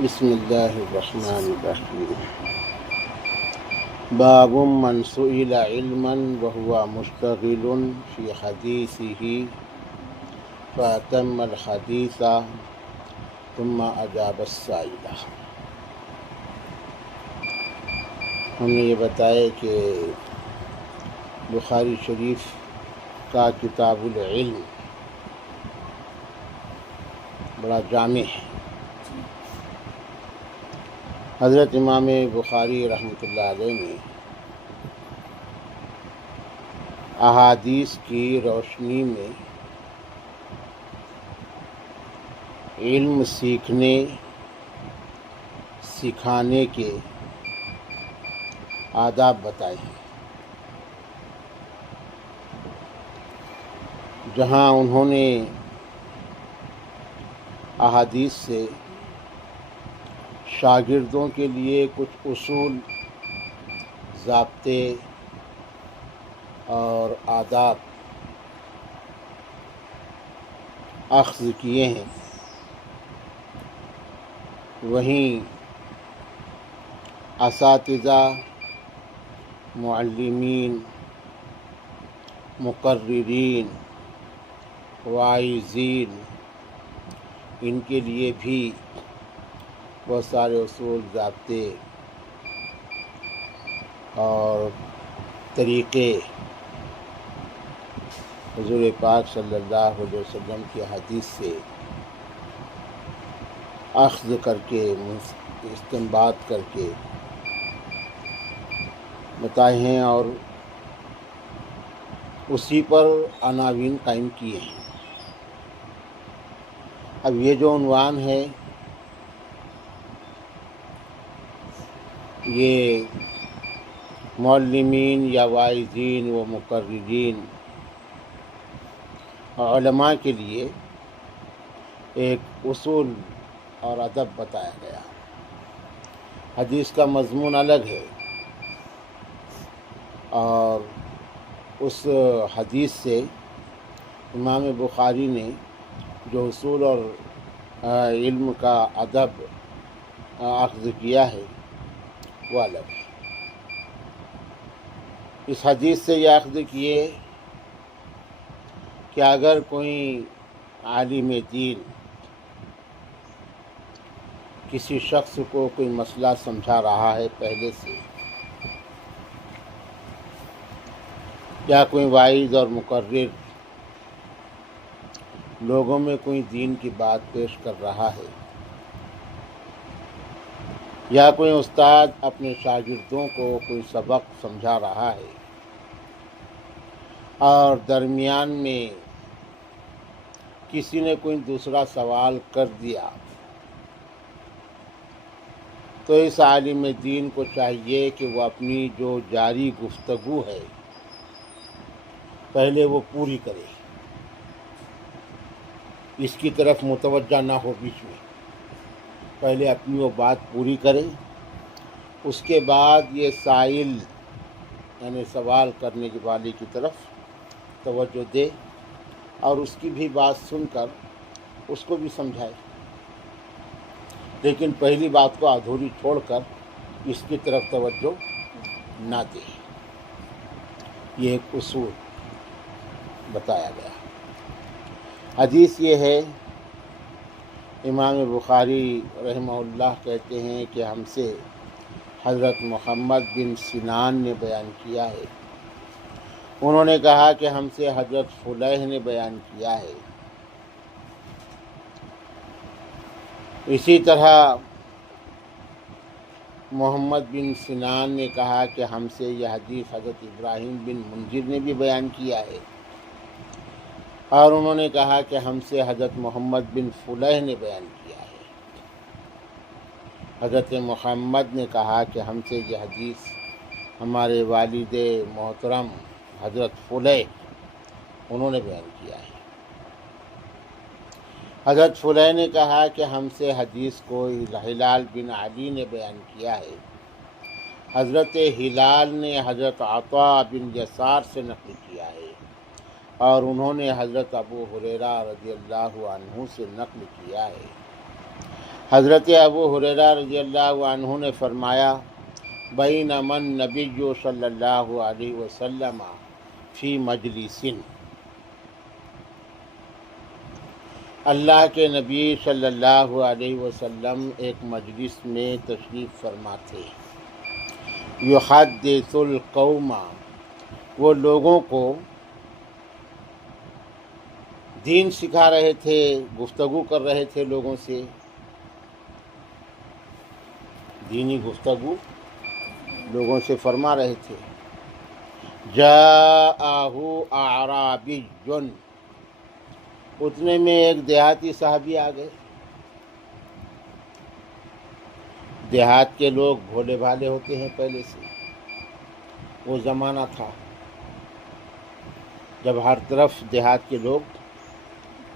بسم اللہ الرحمن الرحیم۔ باب من سئل علما وهو مشتغل فی حدیثه فأتم الحدیث ثم اجاب السائل۔ ہم نے یہ بتایا کہ بخاری شریف کا کتاب العلم بڑا جامع ہے۔ حضرت امام بخاری رحمۃ اللہ علیہ نے احادیث کی روشنی میں علم سیکھنے سکھانے کے آداب بتائے ہیں۔ جہاں انہوں نے احادیث سے شاگردوں کے لیے کچھ اصول، ضابطے اور آداب اخذ کیے ہیں، وہیں اساتذہ، معلمین، مقررین، واعظین، ان کے لیے بھی بہت سارے اصول، ضابطے اور طریقے حضور پاک صلی اللہ علیہ وسلم کی حدیث سے اخذ کر کے، استنباط کر کے بتائے ہیں اور اسی پر عناوین قائم کیے ہیں۔ اب یہ جو عنوان ہے یہ معلمین یا واعظین و مقررین علماء کے لیے ایک اصول اور ادب بتایا گیا۔ حدیث کا مضمون الگ ہے اور اس حدیث سے امام بخاری نے جو اصول اور علم کا ادب اخذ کیا ہے وہ الگ ہے۔ اس حدیث سے یہ اخذ کیے کہ اگر کوئی عالم دین کسی شخص کو کوئی مسئلہ سمجھا رہا ہے پہلے سے، یا کوئی واعظ اور مقرر لوگوں میں کوئی دین کی بات پیش کر رہا ہے، یا کوئی استاد اپنے شاگردوں کو کوئی سبق سمجھا رہا ہے اور درمیان میں کسی نے کوئی دوسرا سوال کر دیا، تو اس عالم دین کو چاہیے کہ وہ اپنی جو جاری گفتگو ہے پہلے وہ پوری کرے، اس کی طرف متوجہ نہ ہو بیچ میں، پہلے اپنی وہ بات پوری کرے، اس کے بعد یہ سائل یعنی سوال کرنے والے کی طرف توجہ دے اور اس کی بھی بات سن کر اس کو بھی سمجھائے، لیکن پہلی بات کو ادھوری چھوڑ کر اس کی طرف توجہ نہ دے۔ یہ ایک اصول بتایا گیا۔ حدیث یہ ہے، امام بخاری رحمہ اللہ کہتے ہیں کہ ہم سے حضرت محمد بن سنان نے بیان کیا ہے، انہوں نے کہا کہ ہم سے حضرت فلیح نے بیان کیا ہے، اسی طرح محمد بن سنان نے کہا کہ ہم سے یہ حدیث حضرت ابراہیم بن منذر نے بھی بیان کیا ہے، اور انہوں نے کہا کہ ہم سے حضرت محمد بن فلیح نے بیان کیا ہے۔ حضرت محمد نے کہا کہ ہم سے یہ حدیث ہمارے والد محترم حضرت فلیح انہوں نے بیان کیا ہے۔ حضرت فلیح نے کہا کہ ہم سے حدیث کو ہلال بن علی نے بیان کیا ہے۔ حضرت ہلال نے حضرت عطا بن یسار سے نقل کیا ہے اور انہوں نے حضرت ابو ہریرہ رضی اللہ عنہ سے نقل کیا ہے۔ حضرت ابو ہریرہ رضی اللہ عنہ نے فرمایا بینما النبی صلی اللہ علیہ وسلم فی مجلس، اللہ کے نبی صلی اللہ علیہ وسلم ایک مجلس میں تشریف فرما تھے، یحدث القوم، وہ لوگوں کو دین سکھا رہے تھے، گفتگو کر رہے تھے لوگوں سے، دینی گفتگو لوگوں سے فرما رہے تھے۔ جاءہ اعرابی، اتنے میں ایک دیہاتی صحابی آ گئے۔ دیہات کے لوگ بھولے بھالے ہوتے ہیں پہلے سے، وہ زمانہ تھا جب ہر طرف دیہات کے لوگ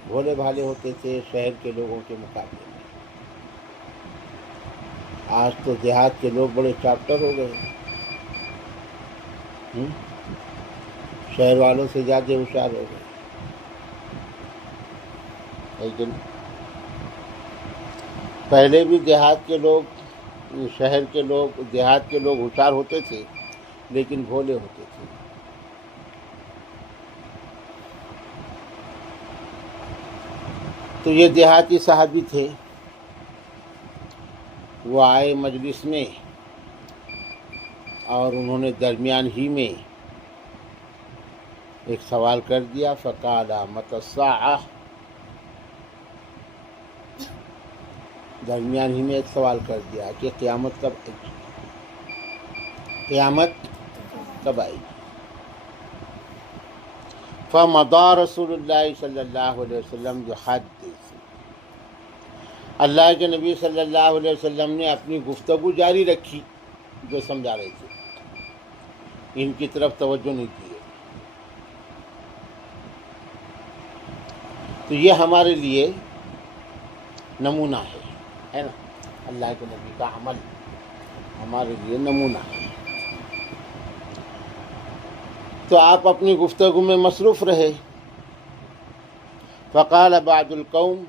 بھولے بھالے ہوتے تھے شہر کے لوگوں کے مقابلے میں۔ آج تو دیہات کے لوگ بڑے چاپٹر ہو گئے، شہر والوں سے زیادہ ہوشیار ہو گئے، لیکن پہلے بھی دیہات کے لوگ، شہر کے لوگ، دیہات کے لوگ ہوشیار ہوتے تھے لیکن بھولے ہوتے تھے۔ تو یہ دیہاتی صحابی تھے، وہ آئے مجلس میں اور انہوں نے درمیان ہی میں ایک سوال کر دیا، فقال متی الساعہ، درمیان ہی میں ایک سوال کر دیا کہ قیامت کب آئے گی، قیامت کب آئے گی۔ فمضى رسول اللہ صلی اللہ علیہ وسلم یحدث، اللہ کے نبی صلی اللہ علیہ وسلم نے اپنی گفتگو جاری رکھی، جو سمجھا رہے تھے، ان کی طرف توجہ نہیں کی۔ تو یہ ہمارے لیے نمونہ ہے نا، اللہ کے نبی کا عمل ہمارے لیے نمونہ ہے۔ تو آپ اپنی گفتگو میں مصروف رہے۔ فقال بعض القوم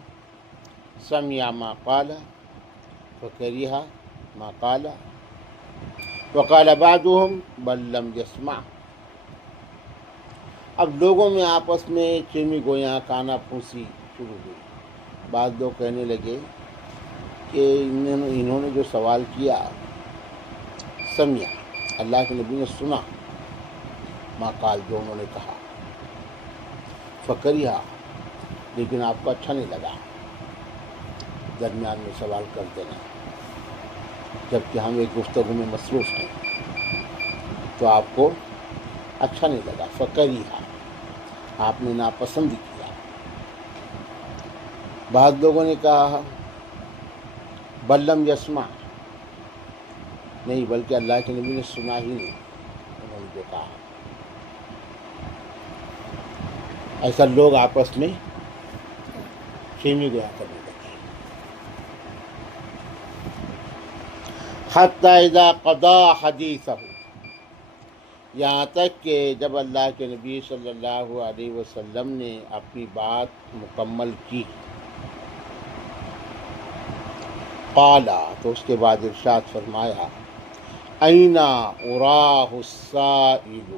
سمع ما قال فكره ما قال وقال بعضهم بل لم يسمع، اب لوگوں میں آپس میں چیمی گویاں، کانا پھوسی شروع ہوئی۔ بعض لوگ کہنے لگے کہ انہوں نے جو سوال کیا، سمع، اللہ کے نبی نے سنا، ما قال، جو انہوں نے کہا، فکریہ، لیکن آپ کو اچھا نہیں لگا درمیان میں سوال کر دینا، جبکہ ہم ایک گفتگو میں مصروف ہیں، تو آپ کو اچھا نہیں لگا، فکریہ، آپ نے ناپسند کیا۔ بعض لوگوں نے کہا بل لم یسمع، نہیں بلکہ اللہ کے نبی نے سنا ہی نہیں انہوں نے جو کہا۔ ایسا لوگ آپس میں چیمی گویا کرنے لگے۔ حتی اذا قضا حدیثہ، یہاں تک کہ جب اللہ کے نبی صلی اللہ علیہ وسلم نے اپنی بات مکمل کی، قال، تو اس کے بعد ارشاد فرمایا، این اراہ السائل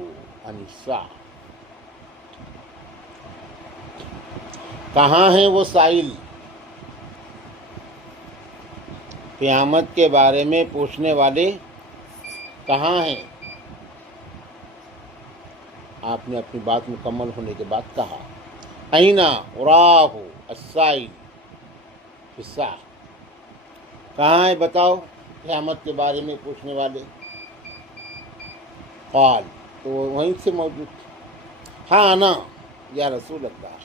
عن الساعہ، کہاں ہیں وہ سائل، قیامت کے بارے میں پوچھنے والے کہاں ہیں؟ آپ نے اپنی بات مکمل ہونے کے بعد کہا، این اراہ السائل فی الساعہ، کہاں ہے بتاؤ قیامت کے بارے میں پوچھنے والے؟ قال، تو وہ وہیں سے موجود تھے، ہاں انا یا رسول اللہ،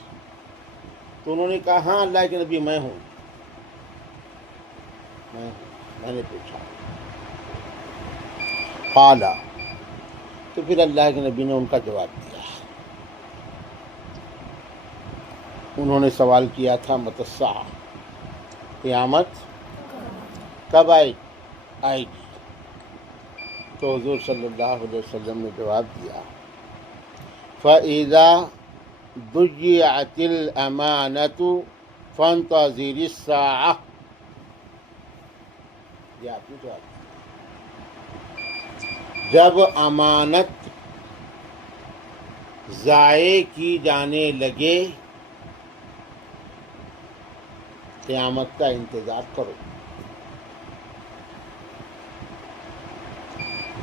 تو انہوں نے کہا، ہاں اللہ کے نبی، میں ہوں، میں نے پوچھا۔ قال، تو پھر اللہ کے نبی نے ان کا جواب دیا۔ انہوں نے سوال کیا تھا متی الساعہ، قیامت کب آئے گی؟ تو حضور صلی اللہ علیہ وسلم نے جواب دیا، فَإِذَا ضُيِّعَتِ الْأَمَانَةُ فَانْتَظِرِ السَّاعَةَ، یہ آپ نے جواب دیا۔ جب امانت ضائع کی جانے لگے قیامت کا انتظار کرو۔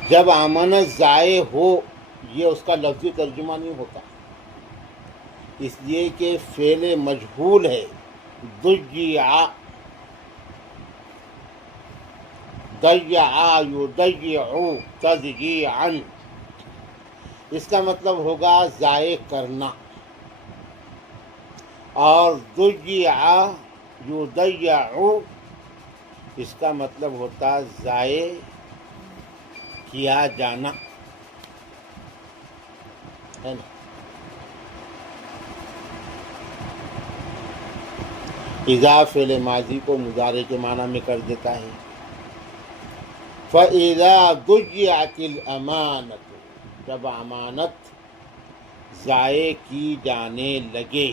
جب امانت ضائع ہو، یہ اس کا لفظی ترجمہ نہیں ہوتا، اس لیے کہ فعل مجہول ہے۔ ضیع، ضیع یضیع تضییعا، اس کا مطلب ہوگا ضائع کرنا، اور ضیع یضیع اس کا مطلب ہوتا ضائع کیا جانا، ہے نا۔ اذا فعل ماضی کو مضارع کے معنی میں کر دیتا ہے۔ فَإِذَا ضُيِّعَتِ الْأَمَانَةُ، جب امانت ضائع کی جانے لگے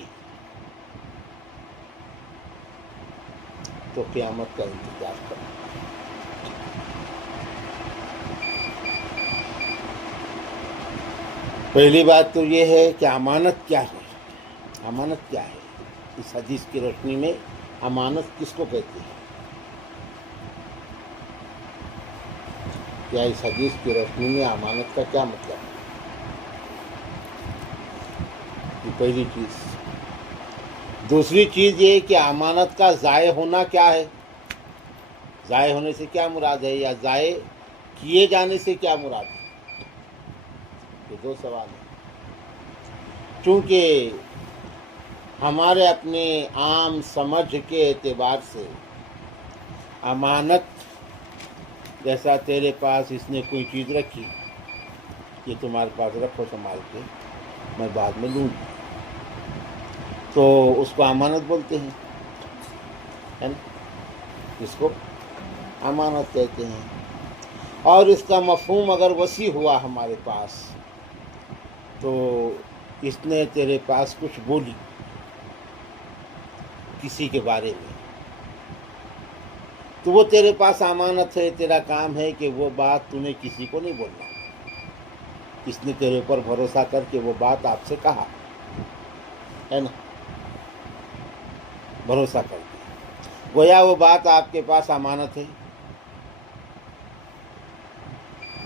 تو قیامت کا انتظار کرو۔ پہلی بات تو یہ ہے کہ امانت کیا ہے؟ امانت کیا ہے؟ اس حدیث کی روشنی میں امانت کس کو کہتے ہیں؟ کیا اس حدیث کی روشنی میں امانت کا کیا مطلب ہے؟ یہ پہلی چیز۔ دوسری چیز یہ کہ امانت کا ضائع ہونا کیا ہے؟ ضائع ہونے سے کیا مراد ہے، یا ضائع کیے جانے سے کیا مراد ہے؟ یہ دو سوال ہیں۔ چونکہ ہمارے اپنے عام سمجھ کے اعتبار سے امانت، جیسا تیرے پاس اس نے کوئی چیز رکھی، یہ تمہارے پاس رکھو سنبھال کے، میں بعد میں لوں گی، تو اس کو امانت بولتے ہیں، ہے نا، اس کو امانت کہتے ہیں۔ اور اس کا مفہوم اگر وسیع ہوا ہمارے پاس، تو اس نے تیرے پاس کچھ بولی کسی کے بارے میں، تو وہ تیرے پاس امانت ہے، تیرا کام ہے کہ وہ بات تمہیں کسی کو نہیں بولنا۔ اس نے تیرے اوپر بھروسہ کر کے وہ بات آپ سے کہا، ہے نا، بھروسہ کر کے، گویا وہ بات آپ کے پاس امانت ہے۔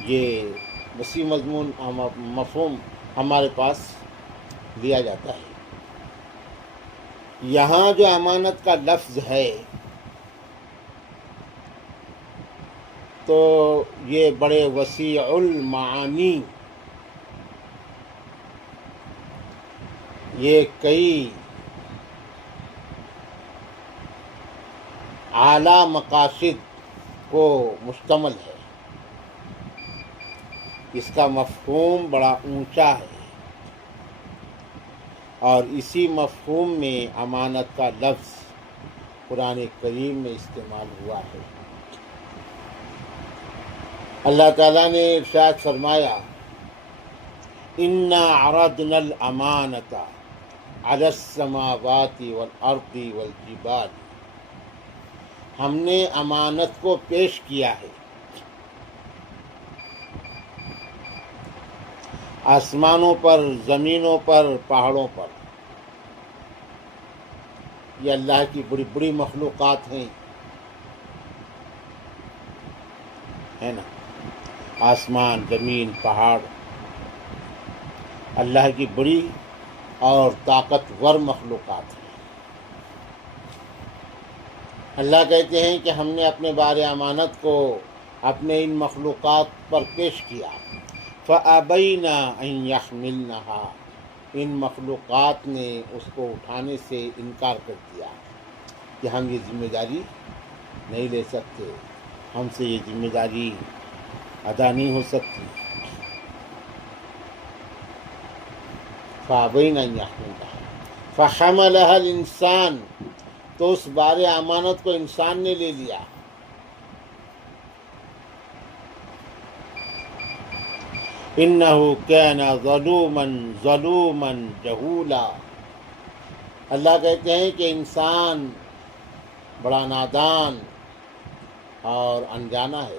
یہ وسیع مضمون مفہوم ہمارے پاس لیا جاتا ہے۔ یہاں جو امانت کا لفظ ہے تو یہ بڑے وسیع المعانی، یہ کئی اعلیٰ مقاصد کو مشتمل ہے، اس کا مفہوم بڑا اونچا ہے، اور اسی مفہوم میں امانت کا لفظ قرآن کریم میں استعمال ہوا ہے۔ اللہ تعالیٰ نے ارشاد فرمایا، اِنَّا عَرَضْنَا الْأَمَانَةَ عَلَى السَّمَاوَاتِ وَالْأَرْضِ وَالْجِبَالِ، ہم نے امانت کو پیش کیا ہے آسمانوں پر، زمینوں پر، پہاڑوں پر۔ یہ اللہ کی بڑی بڑی مخلوقات ہیں، ہے نا، آسمان، زمین، پہاڑ اللہ کی بڑی اور طاقتور مخلوقات ہیں۔ اللہ کہتے ہیں کہ ہم نے اپنے بار امانت کو اپنے ان مخلوقات پر پیش کیا، فَأَبَيْنَ أَن يَحْمِلْنَهَا، ان مخلوقات نے اس کو اٹھانے سے انکار کر دیا کہ ہم یہ ذمہ داری نہیں لے سکتے، ہم سے یہ ذمہ داری ادا نہیں ہو سکتی۔ فَأَبَيْنَ أَن يَحْمِلْنَهَا فَحَمَلَهَا الْإِنسَانُ، تو اس بار امانت کو انسان نے لے لیا۔ إِنَّهُ كَانَ ظَلُومًا جَهُولًا، اللہ کہتے ہیں کہ انسان بڑا نادان اور انجانا ہے۔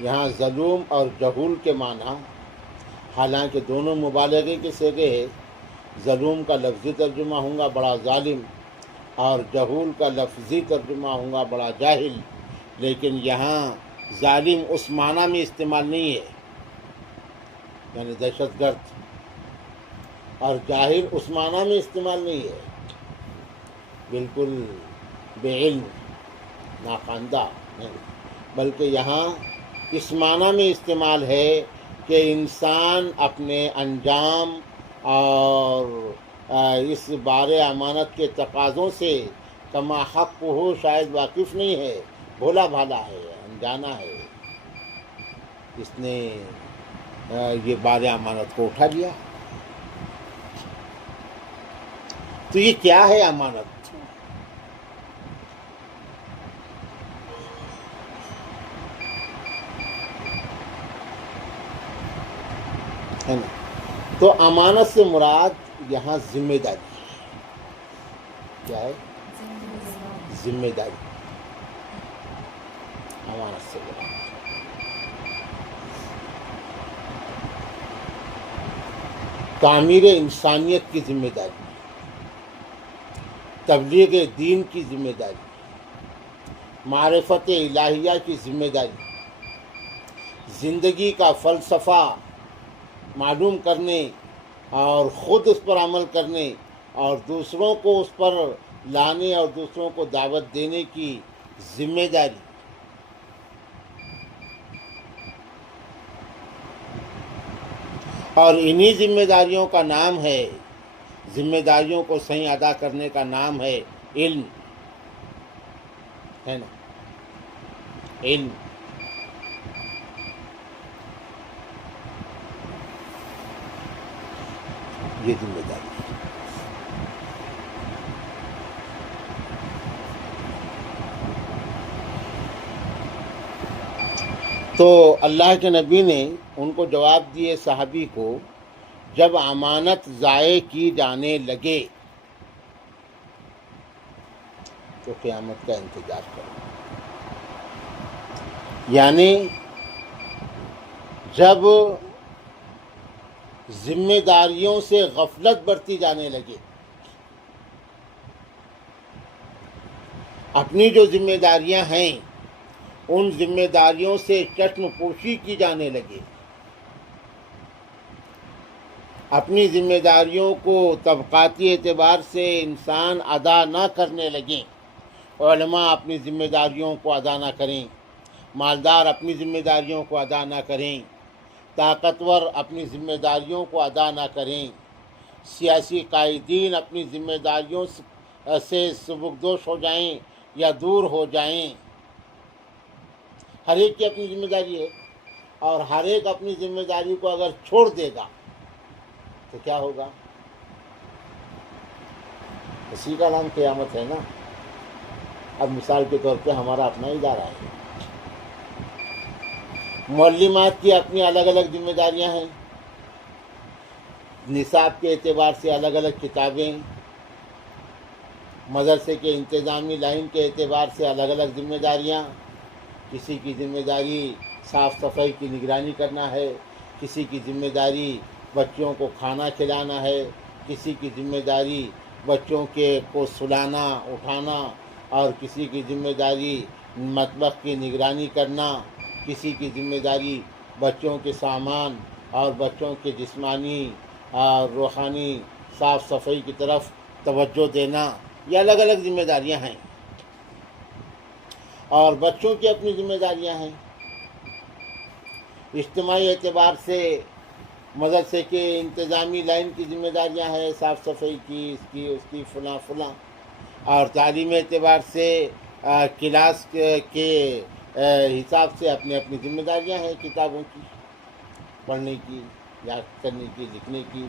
یہاں ظلوم اور جہول کے معنی حالانکہ دونوں مبالغے کے صیغے ہے۔ ظلوم کا لفظی ترجمہ ہوں گا بڑا ظالم، اور جہول کا لفظی ترجمہ ہوں گا بڑا جاہل، لیکن یہاں ظالم اس معنی میں استعمال نہیں ہے، یعنی دہشت گرد، اور جاہل اس معنی میں استعمال نہیں ہے، بالکل بے علم ناخواندہ نہیں، بلکہ یہاں اس معنی میں استعمال ہے کہ انسان اپنے انجام اور اس بار امانت کے تقاضوں سے کما حق ہو شاید واقف نہیں ہے، بھولا بھالا ہے، انجانا ہے، اس نے یہ بار امانت کو اٹھا لیا۔ تو یہ کیا ہے امانت؟ ہے نا؟ تو امانت سے مراد یہاں ذمہ داری ہے۔ کیا ہے؟ ذمہ داری، امانت سے مراد تعمیر انسانیت کی ذمہ داری، تبلیغ دین کی ذمہ داری، معرفت الہیہ کی ذمہ داری، زندگی کا فلسفہ معلوم کرنے اور خود اس پر عمل کرنے اور دوسروں کو اس پر لانے اور دوسروں کو دعوت دینے کی ذمہ داری۔ اور انہی ذمہ داریوں کا نام ہے، ذمہ داریوں کو صحیح ادا کرنے کا نام ہے علم، ہے نا؟ علم۔ یہ ذمہ داری ہے۔ تو اللہ کے نبی نے ان کو جواب دیے صحابی کو، جب امانت ضائع کی جانے لگے تو قیامت کا انتظار کرو، یعنی جب ذمہ داریوں سے غفلت برتی جانے لگے، اپنی جو ذمہ داریاں ہیں ان ذمہ داریوں سے چشم پوشی کی جانے لگے، اپنی ذمہ داریوں کو طبقاتی اعتبار سے انسان ادا نہ کرنے لگیں، علماء اپنی ذمہ داریوں کو ادا نہ کریں، مالدار اپنی ذمہ داریوں کو ادا نہ کریں، طاقتور اپنی ذمہ داریوں کو ادا نہ کریں، سیاسی قائدین اپنی ذمہ داریوں سے سبکدوش ہو جائیں یا دور ہو جائیں۔ ہر ایک کی اپنی ذمہ داری ہے، اور ہر ایک اپنی ذمہ داری کو اگر چھوڑ دے گا تو کیا ہوگا؟ اسی کا نام قیامت ہے نا۔ اب مثال کے طور پہ ہمارا اپنا ادارہ ہے، معلمات کی اپنی الگ الگ ذمہ داریاں ہیں، نصاب کے اعتبار سے الگ الگ کتابیں، مدرسے کے انتظامی لائن کے اعتبار سے الگ الگ ذمہ داریاں، کسی کی ذمہ داری صاف صفائی کی نگرانی کرنا ہے، کسی کی ذمہ داری بچوں کو کھانا کھلانا ہے، کسی کی ذمہ داری بچوں کو سلانا اٹھانا، اور کسی کی ذمہ داری مطبخ کی نگرانی کرنا، کسی کی ذمہ داری بچوں کے سامان اور بچوں کے جسمانی اور روحانی صاف صفائی کی طرف توجہ دینا۔ یہ الگ الگ ذمہ داریاں ہیں، اور بچوں کی اپنی ذمہ داریاں ہیں۔ اجتماعی اعتبار سے مدرسے کے انتظامی لائن کی ذمہ داریاں ہیں، صاف صفائی کی، اس کی فلاں فلاں، اور تعلیمی اعتبار سے کلاس کے حساب سے اپنی اپنی ذمہ داریاں ہیں، کتابوں کی پڑھنے کی، یاد کرنے کی، لکھنے کی۔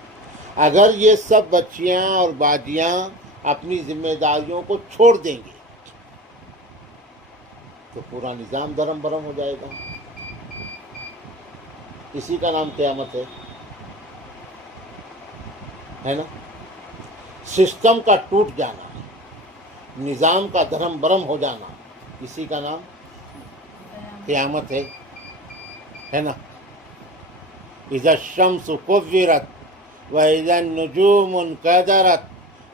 اگر یہ سب بچیاں اور باجیاں اپنی ذمہ داریوں کو چھوڑ دیں گے تو پورا نظام درم برم ہو جائے گا۔ اسی کا نام قیامت ہے نا؟ سسٹم کا ٹوٹ جانا ہے، نظام کا دھرم برم ہو جانا، اسی کا نام قیامت ہے نا. اذا الشمس كورت واذا النجوم انكدرت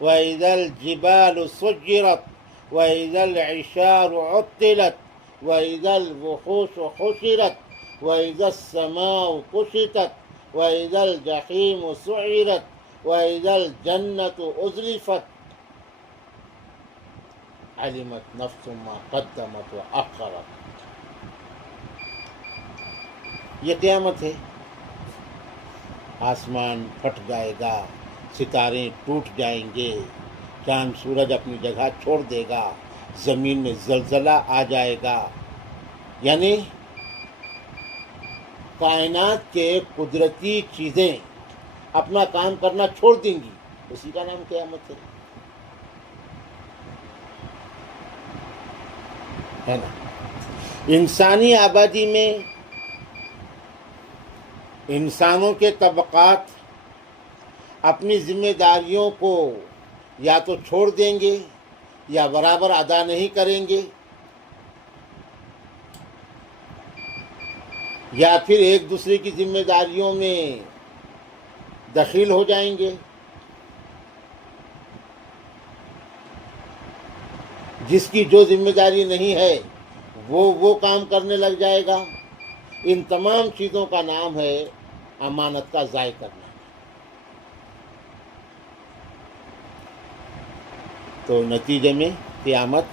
واذا الجبال سجرت واذا العشار عطلت واذا الوحوش حشرت واذا السماء كشطت واذا الجحيم سعرت واذا الجنة ازلفت علمت نفس ما قدمت واخرت. یہ قیامت ہے. آسمان پھٹ جائے گا، ستارے ٹوٹ جائیں گے، چاند سورج اپنی جگہ چھوڑ دے گا، زمین میں زلزلہ آ جائے گا، یعنی کائنات کے قدرتی چیزیں اپنا کام کرنا چھوڑ دیں گی. اسی کا نام قیامت ہے نا. انسانی آبادی میں انسانوں کے طبقات اپنی ذمہ داریوں کو یا تو چھوڑ دیں گے یا برابر ادا نہیں کریں گے، یا پھر ایک دوسرے کی ذمہ داریوں میں دخیل ہو جائیں گے. جس کی جو ذمہ داری نہیں ہے وہ کام کرنے لگ جائے گا. ان تمام چیزوں کا نام ہے امانت کا ضائع کرنا. تو نتیجے میں قیامت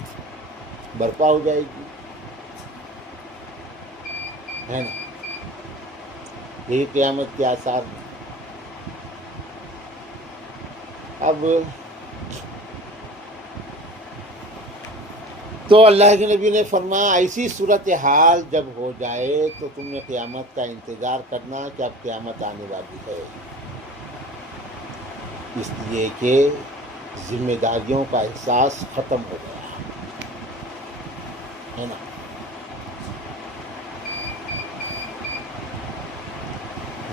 برپا ہو جائے گی، ہے نا. یہی قیامت کے آثار ہیں. اب تو اللہ کے نبی نے فرمایا ایسی صورتحال جب ہو جائے تو تم نے قیامت کا انتظار کرنا کہ اب قیامت آنے والی ہے، اس لیے کہ ذمہ داریوں کا احساس ختم ہو گیا ہے نا.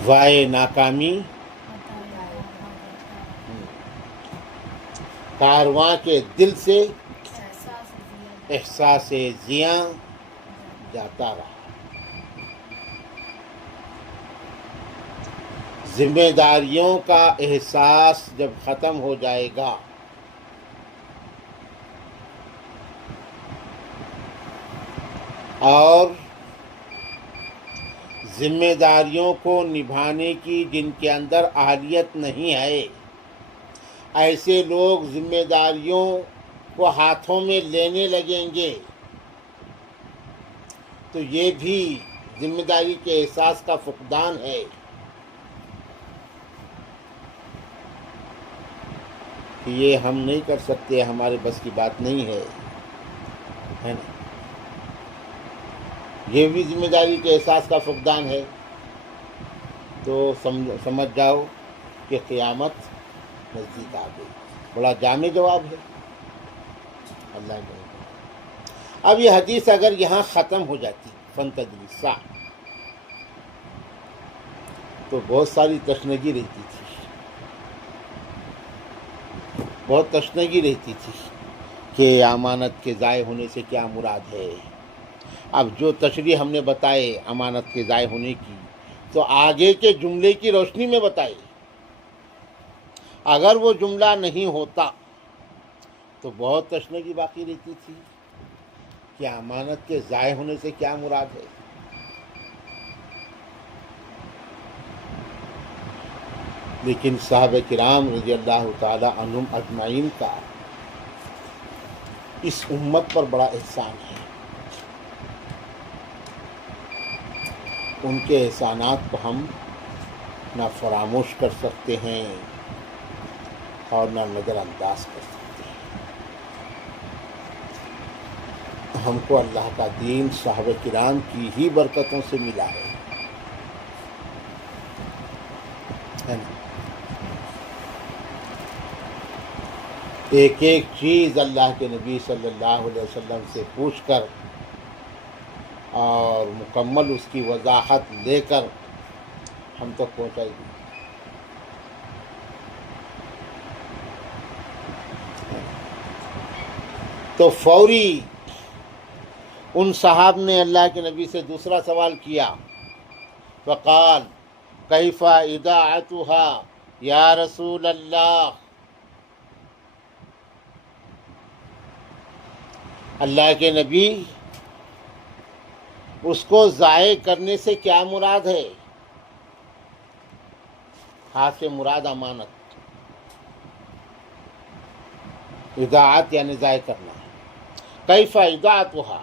وائے ناکامی کارواں کے دل سے احساس زیاں جاتا رہا. ذمہ داریوں کا احساس جب ختم ہو جائے گا اور ذمہ داریوں کو نبھانے کی جن کے اندر اہلیت نہیں ہے، ایسے لوگ ذمہ داریوں کو ہاتھوں میں لینے لگیں گے تو یہ بھی ذمہ داری کے احساس کا فقدان ہے. کہ یہ ہم نہیں کر سکتے، ہمارے بس کی بات نہیں ہے نا. یہ بھی ذمہ داری کے احساس کا فقدان ہے. تو سمجھ جاؤ کہ قیامت نزدیک آ گئی. بڑا جامع جواب ہے اللہ نے. اب یہ حدیث اگر یہاں ختم ہو جاتی فانتظر الساعۃ تو بہت ساری تشنگی رہتی تھی، بہت تشنگی رہتی تھی کہ امانت کے ضائع ہونے سے کیا مراد ہے. اب جو تشریح ہم نے بتائے امانت کے ضائع ہونے کی تو آگے کے جملے کی روشنی میں بتائے. اگر وہ جملہ نہیں ہوتا تو بہت تشنگی باقی رہتی تھی کہ امانت کے ضائع ہونے سے کیا مراد ہے. لیکن صحابہ کرام رضی اللہ تعالی عنہم اجمعین کا اس امت پر بڑا احسان ہے. ان کے احسانات کو ہم نہ فراموش کر سکتے ہیں اور نہ نظر انداز کر سکتے ہیں. ہم کو اللہ کا دین صحابہ کرام کی ہی برکتوں سے ملا ہے نا. ایک ایک چیز اللہ کے نبی صلی اللہ علیہ وسلم سے پوچھ کر اور مکمل اس کی وضاحت لے کر ہم تک پہنچائی گئی. تو فوری ان صاحب نے اللہ کے نبی سے دوسرا سوال کیا، فقال کیف اذاعتها یا رسول اللہ، اللہ کے نبی اس کو ضائع کرنے سے کیا مراد ہے؟ ہاتھ سے مراد امانت، اذاعت یعنی ضائع کرنا، کیف اذاعتها،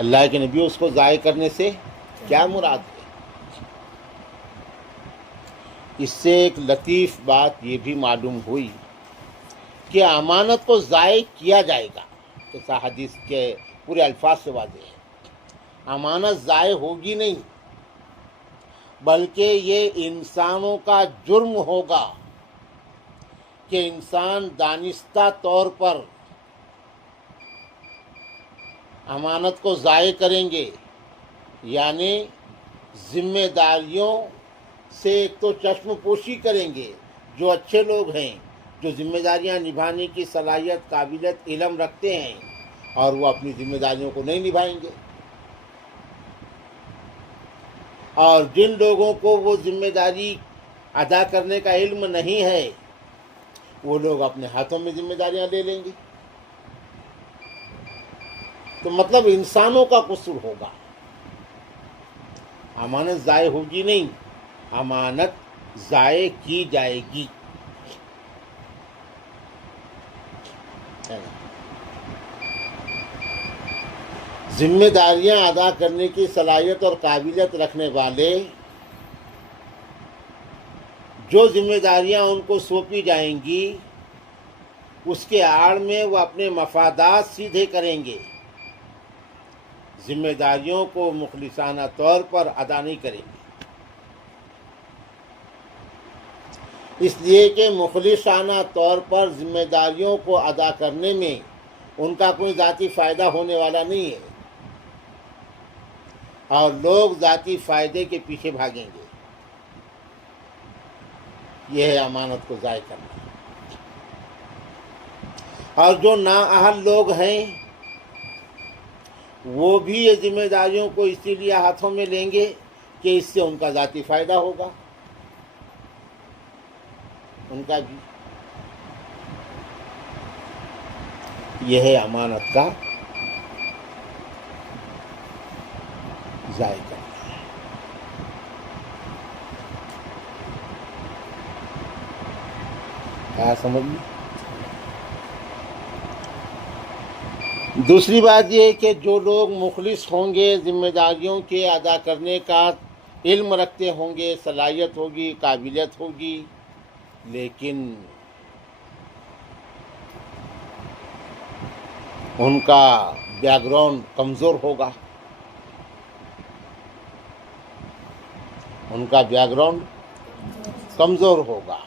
اللہ کے نبی اس کو ضائع کرنے سے کیا مراد ہے؟ اس سے ایک لطیف بات یہ بھی معلوم ہوئی کہ امانت کو ضائع کیا جائے گا، جیسا حدیث کے پورے الفاظ سے واضح ہے، امانت ضائع ہوگی نہیں، بلکہ یہ انسانوں کا جرم ہوگا کہ انسان دانستہ طور پر امانت کو ضائع کریں گے، یعنی ذمہ داریوں سے ایک تو چشم پوشی کریں گے، جو اچھے لوگ ہیں، جو ذمہ داریاں نبھانے کی صلاحیت، قابلیت، علم رکھتے ہیں، اور وہ اپنی ذمہ داریوں کو نہیں نبھائیں گے، اور جن لوگوں کو وہ ذمہ داری ادا کرنے کا علم نہیں ہے، وہ لوگ اپنے ہاتھوں میں ذمہ داریاں لے لیں گے۔ تو مطلب انسانوں کا قصور ہوگا، امانت ضائع ہوگی نہیں، امانت ضائع کی جائے گی۔ ذمہ داریاں ادا کرنے کی صلاحیت اور قابلیت رکھنے والے جو ذمہ داریاں ان کو سونپی جائیں گی، اس کے آڑ میں وہ اپنے مفادات سیدھے کریں گے، ذمہ داریوں کو مخلصانہ طور پر ادا نہیں کریں گے، اس لیے کہ مخلصانہ طور پر ذمہ داریوں کو ادا کرنے میں ان کا کوئی ذاتی فائدہ ہونے والا نہیں ہے، اور لوگ ذاتی فائدے کے پیچھے بھاگیں گے۔ یہ ہے امانت کو ضائع کرنا۔ اور جو نااہل لوگ ہیں وہ بھی یہ ذمہ داریوں کو اسی لیے ہاتھوں میں لیں گے کہ اس سے ان کا ذاتی فائدہ ہوگا، ان کا بھی۔ یہ ہے امانت کا ضائع کرنا۔ کیا سمجھ میں؟ دوسری بات یہ کہ جو لوگ مخلص ہوں گے، ذمہ داریوں کے ادا کرنے کا علم رکھتے ہوں گے، صلاحیت ہوگی، قابلیت ہوگی، لیکن ان کا بیک گراؤنڈ کمزور ہوگا، ان کا بیک گراؤنڈ کمزور ہوگا،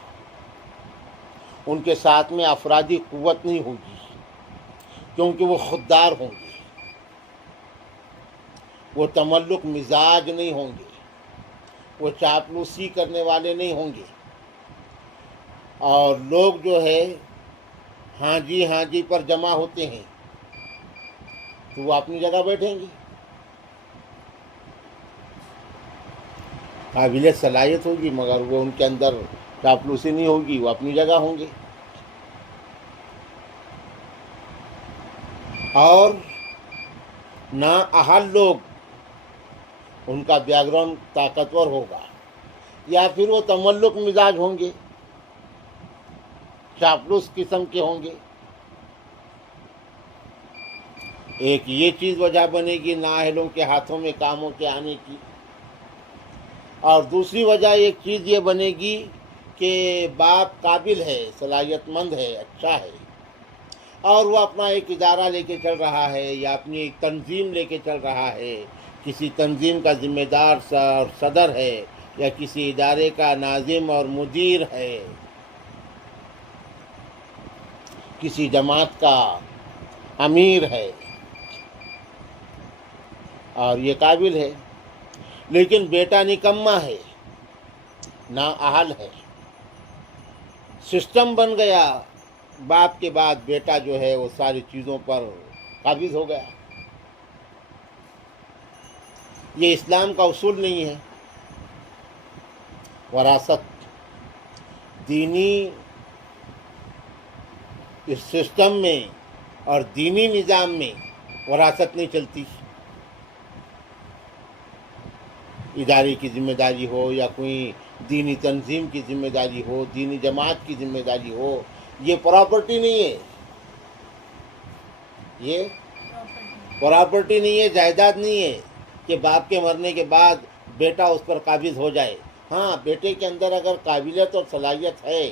ان کے ساتھ میں افرادی قوت نہیں ہوگی، کیونکہ وہ خوددار ہوں گے، وہ تملق مزاج نہیں ہوں گے، وہ چاپلوسی کرنے والے نہیں ہوں گے، اور لوگ جو ہے ہاں جی پر جمع ہوتے ہیں تو وہ اپنی جگہ بیٹھیں گے، قابلیت صلاحیت ہوگی مگر وہ ان کے اندر چاپلوسی نہیں ہوگی، وہ اپنی جگہ ہوں گے، اور نااہل لوگ ان کا بیک گراؤنڈ طاقتور ہوگا، یا پھر وہ تملق مزاج ہوں گے، چاپلوس قسم کے ہوں گے۔ ایک یہ چیز وجہ بنے گی نااہلوں کے ہاتھوں میں کاموں کے آنے کی، اور دوسری وجہ ایک چیز یہ بنے گی کہ باپ قابل ہے، صلاحیت مند ہے، اچھا ہے، اور وہ اپنا ایک ادارہ لے کے چل رہا ہے، یا اپنی ایک تنظیم لے کے چل رہا ہے، کسی تنظیم کا ذمہ دار اور صدر ہے، یا کسی ادارے کا ناظم اور مدیر ہے، کسی جماعت کا امیر ہے، اور یہ قابل ہے، لیکن بیٹا نکما ہے، نااہل ہے، سسٹم بن گیا، باپ کے بعد بیٹا جو ہے وہ ساری چیزوں پر قابض ہو گیا. یہ اسلام کا اصول نہیں ہے. وراثت دینی اس سسٹم میں اور دینی نظام میں وراثت نہیں چلتی. ادارے کی ذمہ داری ہو یا کوئی دینی تنظیم کی ذمہ داری ہو، دینی جماعت کی ذمہ داری ہو، یہ پراپرٹی نہیں ہے. یہ پراپرٹی نہیں ہے، جائیداد نہیں ہے کہ باپ کے مرنے کے بعد بیٹا اس پر قابض ہو جائے. ہاں، بیٹے کے اندر اگر قابلیت اور صلاحیت ہے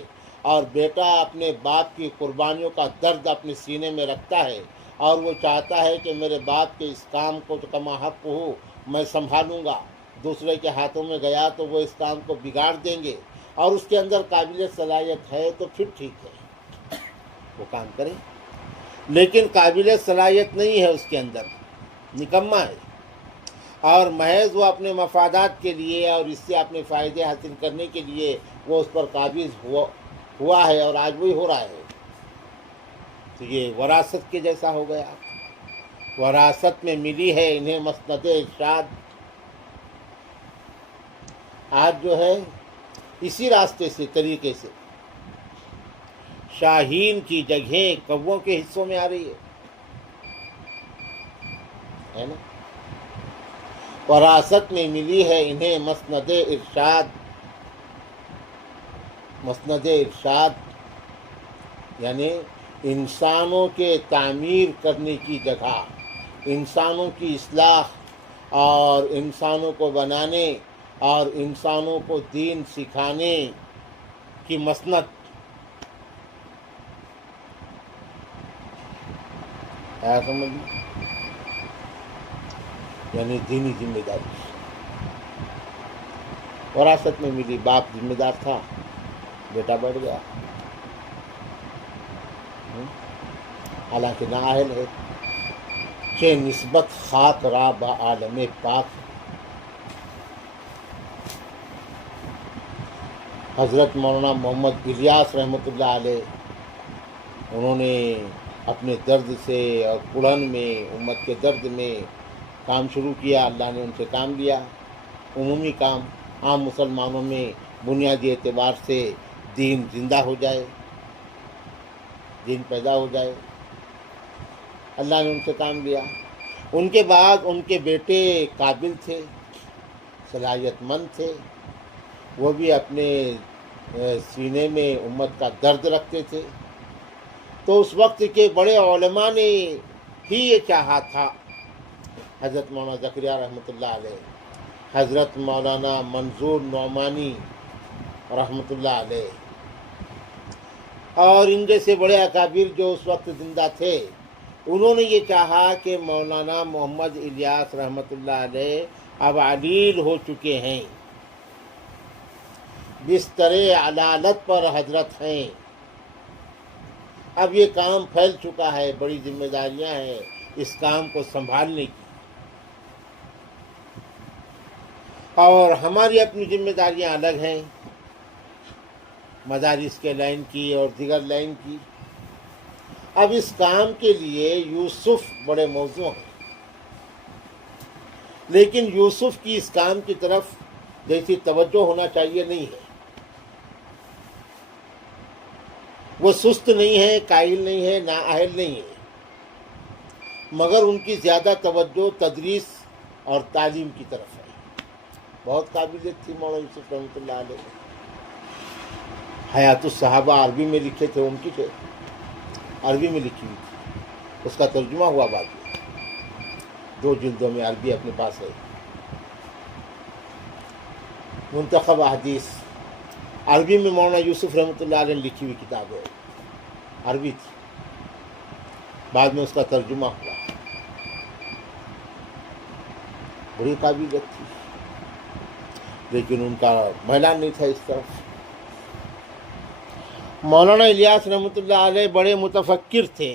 اور بیٹا اپنے باپ کی قربانیوں کا درد اپنے سینے میں رکھتا ہے اور وہ چاہتا ہے کہ میرے باپ کے اس کام کو تو کما حق ہو میں سنبھالوں گا، دوسرے کے ہاتھوں میں گیا تو وہ اس کام کو بگاڑ دیں گے، اور اس کے اندر قابلیت صلاحیت ہے تو پھر ٹھیک ہے، وہ کام کریں. لیکن قابلیت صلاحیت نہیں ہے اس کے اندر، نکما ہے، اور محض وہ اپنے مفادات کے لیے اور اس سے اپنے فائدے حاصل کرنے کے لیے وہ اس پر قابض ہوا ہے، اور آج وہی ہو رہا ہے. تو یہ وراثت کے جیسا ہو گیا. وراثت میں ملی ہے انہیں مسند ارشاد. آج جو ہے اسی راستے سے، طریقے سے شاہین کی جگہیں کووں کے حصوں میں آ رہی ہے نا. وراثت میں ملی ہے انہیں مسند ارشاد. مسند ارشاد یعنی انسانوں کے تعمیر کرنے کی جگہ، انسانوں کی اصلاح اور انسانوں کو بنانے اور انسانوں کو دین سکھانے کی مسند. ہے سمجھ میں؟ یعنی دینی ذمہ داری وراثت میں ملی. باپ ذمہ دار تھا، بیٹا بڑھ گیا، حالانکہ نااہل ہے. کہ نسبت خاک را با عالم پاک. حضرت مولانا محمد الیاس رحمۃ اللہ علیہ، انہوں نے اپنے درد سے اور کڑھن میں، امت کے درد میں کام شروع کیا. اللہ نے ان سے کام لیا، عمومی کام، عام مسلمانوں میں بنیادی اعتبار سے دین زندہ ہو جائے، دین پیدا ہو جائے. اللہ نے ان سے کام لیا. ان کے بعد ان کے بیٹے قابل تھے، صلاحیت مند تھے، وہ بھی اپنے سینے میں امت کا درد رکھتے تھے. تو اس وقت کے بڑے علماء نے ہی یہ چاہا تھا. حضرت مولانا زکریا رحمۃ اللہ علیہ، حضرت مولانا منظور نعمانی رحمۃ اللہ علیہ، اور ان جیسے بڑے اکابر جو اس وقت زندہ تھے، انہوں نے یہ چاہا کہ مولانا محمد الیاس رحمۃ اللہ علیہ اب علیل ہو چکے ہیں، بستر علالت پر حضرت ہیں، اب یہ کام پھیل چکا ہے، بڑی ذمہ داریاں ہیں اس کام کو سنبھالنے کی، اور ہماری اپنی ذمہ داریاں الگ ہیں، مدارس کے لائن کی اور دیگر لائن کی. اب اس کام کے لیے یوسف بڑے موزوں ہیں، لیکن یوسف کی اس کام کی طرف جیسی توجہ ہونا چاہیے نہیں ہے. وہ سست نہیں ہے، قائل نہیں ہے، نااہل نہیں ہے، مگر ان کی زیادہ توجہ تدریس اور تعلیم کی طرف ہے. بہت قابلیت تھی مولانا یوسف رحمۃ اللہ علیہ. حیات الصحابہ عربی میں لکھے تھے، ان کی تھے، عربی میں لکھی ہوئی تھی، اس کا ترجمہ ہوا بعد میں، 2 جلدوں میں عربی اپنے پاس ہے. منتخب احادیث عربی میں مولانا یوسف رحمۃ اللہ علیہ نے لکھی ہوئی کتاب ہے، عربی تھی، بعد میں اس کا ترجمہ ہوا. بڑی قابلیت تھی، لیکن ان کا میلان نہیں تھا اس طرف. مولانا الیاس رحمۃ اللہ علیہ بڑے متفکر تھے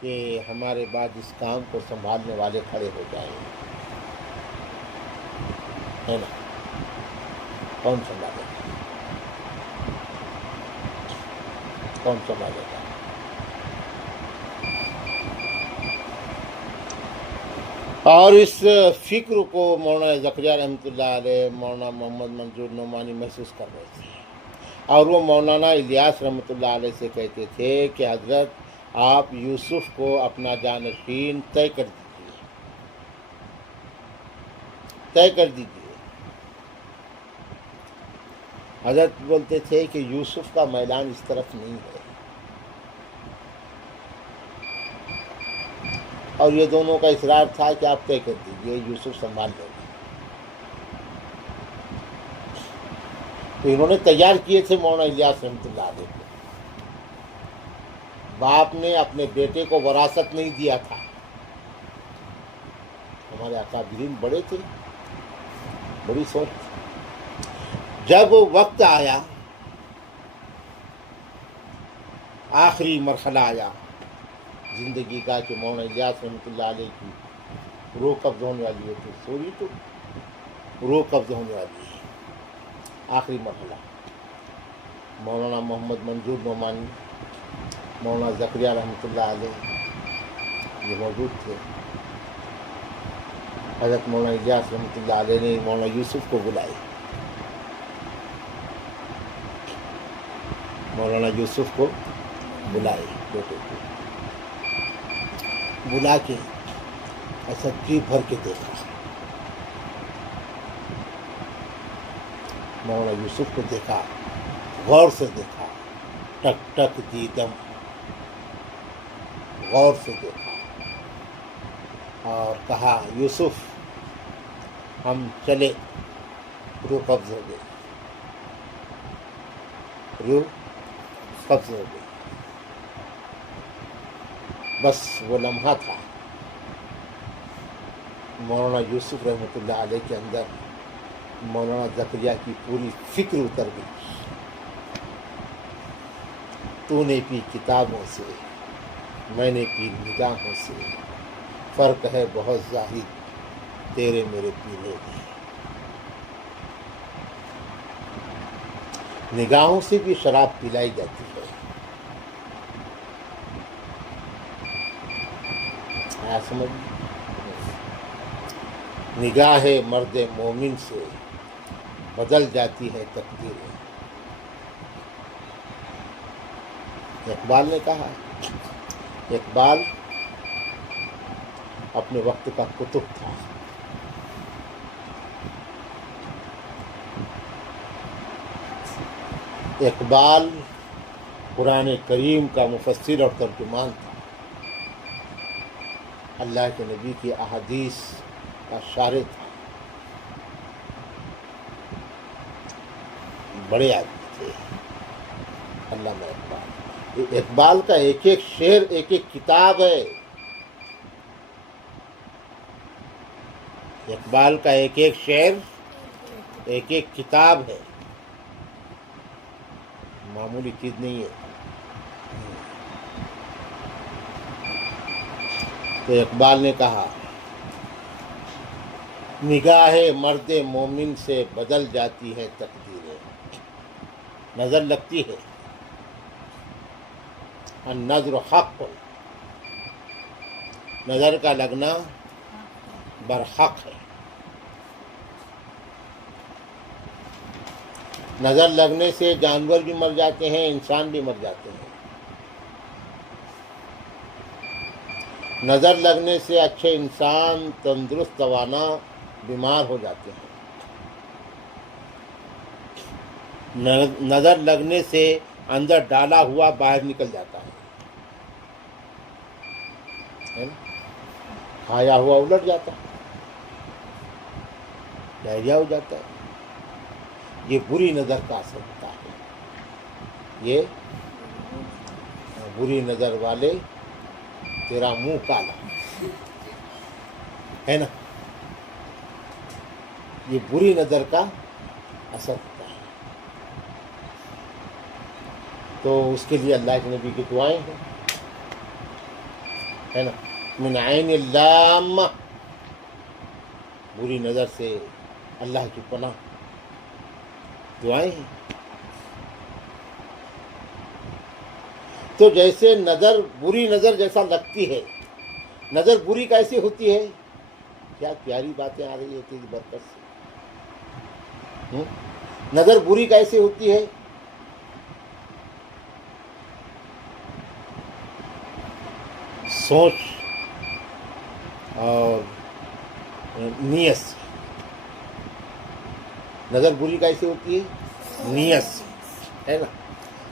کہ ہمارے بعد اس کام کو سنبھالنے والے کھڑے ہو جائیں، ہے نا، کون سنبھالے گا؟ کون سنبھالے گا؟ اور اس فکر کو مولانا زکریا رحمۃ اللہ علیہ، مولانا محمد منظور نعمانی محسوس کر رہے تھے، اور وہ مولانا الیاس رحمۃ اللہ علیہ سے کہتے تھے کہ حضرت آپ یوسف کو اپنا جانشین طے کر دیجیے۔ حضرت بولتے تھے کہ یوسف کا میدان اس طرف نہیں ہے، اور یہ دونوں کا اصرار تھا کہ آپ طے کر دیجیے، یوسف سنبھال لیں گے۔ تو انہوں نے تیار کیے تھے مولانا الیاس رحمۃ اللہ علیہ کو۔ باپ نے اپنے بیٹے کو وراثت نہیں دیا تھا۔ ہمارے اکابرین بڑے تھے، بڑی سوچ تھی۔ جب وقت آیا، آخری مرحلہ آیا زندگی کا کہ مولانا الیاس رحمۃ اللہ علیہ کی روح قبض ہونے والی ہے، تو سوری تو روح قبض ہونے والی ہے، آخری مرحلہ۔ مولانا محمد منظور نعمانی، مولانا زکریا رحمۃ اللہ علیہ یہ موجود تھے۔ حضرت مولانا الیاس رحمۃ اللہ علیہ نے مولانا یوسف کو بلائی، مولانا یوسف کو بلائی، بیٹے کو بلا کے ایسا جی بھر کے دیکھا، مولانا یوسف کو دیکھا، غور سے دیکھا، ٹک ٹک دیدم، غور سے دیکھا، اور کہا یوسف ہم چلے، روح قبض ہو گئی، روح قبض ہو گئی۔ بس وہ لمحہ تھا، مولانا یوسف رحمۃ اللہ علیہ کے اندر مولانا زکریا کی پوری فکر اتر گئی۔ تو نے پی کتابوں سے، میں نے پی نگاہوں سے، فرق ہے بہت زاہد تیرے میرے پینے میں۔ نگاہوں سے بھی شراب پلائی جاتی ہے، آیا سمجھ؟ نگاہ مرد مومن سے بدل جاتی ہے تقدیریں۔ اقبال نے کہا، اقبال اپنے وقت کا کتب تھا، اقبال قرآن کریم کا مفسر اور ترجمان تھا، اللہ کے نبی کی احادیث کا شارح تھا، بڑے آدمی تھے علامہ اقبال۔ اقبال کا ایک ایک شعر ایک ایک کتاب ہے، اقبال کا ایک ایک شعر ایک ایک کتاب ہے، معمولی چیز نہیں ہے۔ تو اقبال نے کہا، نگاہ مرد مومن سے بدل جاتی ہے تقدیریں، نظر لگتی ہے، النظر حق، نظر کا لگنا برحق ہے۔ نظر لگنے سے جانور بھی مر جاتے ہیں، انسان بھی مر جاتے ہیں۔ نظر لگنے سے اچھے انسان تندرست توانا بیمار ہو جاتے ہیں۔ نظر لگنے سے اندر ڈالا ہوا باہر نکل جاتا ہے نا؟ کھایا ہوا الٹ جاتا ہے، ڈائریا ہو جاتا ہے۔ یہ بری نظر کا اثر ہوتا ہے، یہ بری نظر والے تیرا منہ کالا ہے نا، یہ بری نظر کا اثر ہوتا ہے۔ تو اس کے لیے اللہ کے نبی کی دعائیں ہیں، ہے نا، من عین اللامہ، بری نظر سے اللہ کی پناہ، دعائیں ہیں۔ تو جیسے نظر بری نظر جیسا لگتی ہے، نظر بری کیسی ہوتی ہے؟ کیا پیاری باتیں آ رہی ہے تیری برکت سے. نظر بری کیسی ہوتی ہے؟ سوچ اور نیت سے. نظر بری کیسی ہوتی ہے؟ نیت سے، ہے نا.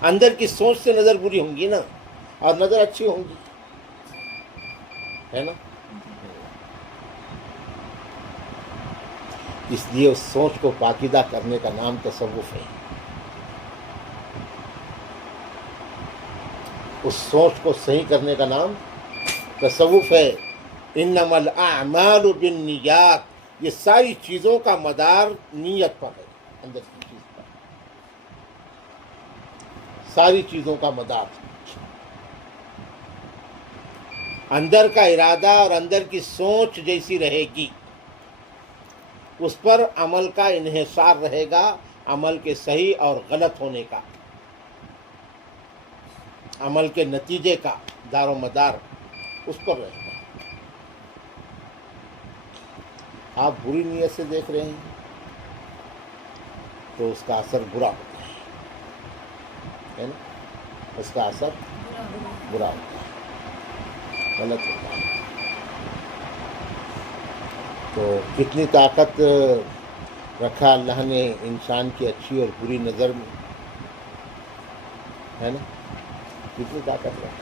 اندر کی سوچ سے نظر بری ہوں گی نا، اور نظر اچھی ہوں گی، ہے نا. اس لیے اس سوچ کو پاکیزہ کرنے کا نام تصوف ہے. اس سوچ کو صحیح کرنے کا نام تصوف ہے. انما الاعمال بالنیات، یہ ساری چیزوں کا مدار نیت پر ہے. اندر کی چیز پر ساری چیزوں کا مدار، اندر کا ارادہ اور اندر کی سوچ جیسی رہے گی اس پر عمل کا انحصار رہے گا، عمل کے صحیح اور غلط ہونے کا، عمل کے نتیجے کا دار و مدار اس پر رہے گا. آپ بری نیت سے دیکھ رہے ہیں تو اس کا اثر برا ہوتا ہے نا. اس کا اثر برا ہوتا ہے، غلط ہوتا ہے. تو کتنی طاقت رکھا اللہ نے انسان کی اچھی اور بری نظر میں، ہے نا. کتنی طاقت رکھا.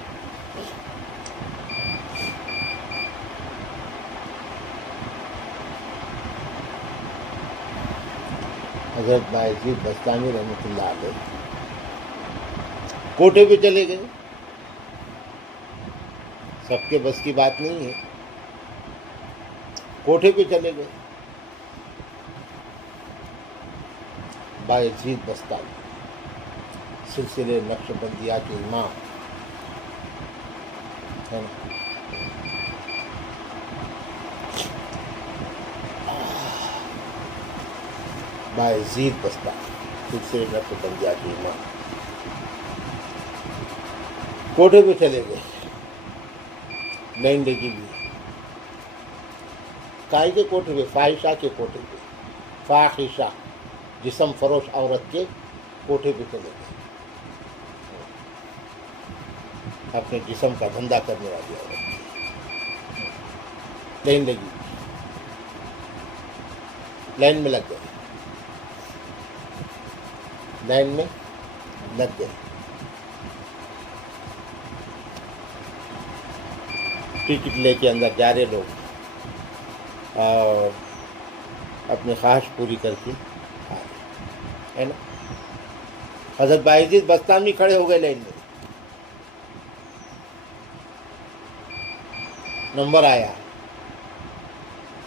حضرت بایزید بستانی رحمۃ اللہ علیہ کوٹے پہ چلے گئے. سب کے بس کی بات نہیں ہے. کوٹھے پہ چلے گئے. بایزید بستانی سلسلے نقش بندیہ کے امام، ہے نا. بایزید بستانی سلسلے نقش بندیہ کے امام کوٹھے پہ چلے گئے. لائن لگی ہوئی. کائے کے کوٹھے پہ؟ فاحشہ کے کوٹھے پہ. فاحشہ جسم فروش عورت کے کوٹھے پہ چلے گئے. اپنے جسم کا دھندا کرنے والی عورت. لائن لگی، لائن میں لگ گئے. لائن میں لگ گئے. ٹکٹ لے کے اندر جا رہے لوگ اور اپنی خواہش پوری کر کے آ رہے، ہے نا. حضرت بایزید بستانی کھڑے ہو گئے لائن میں. نمبر آیا،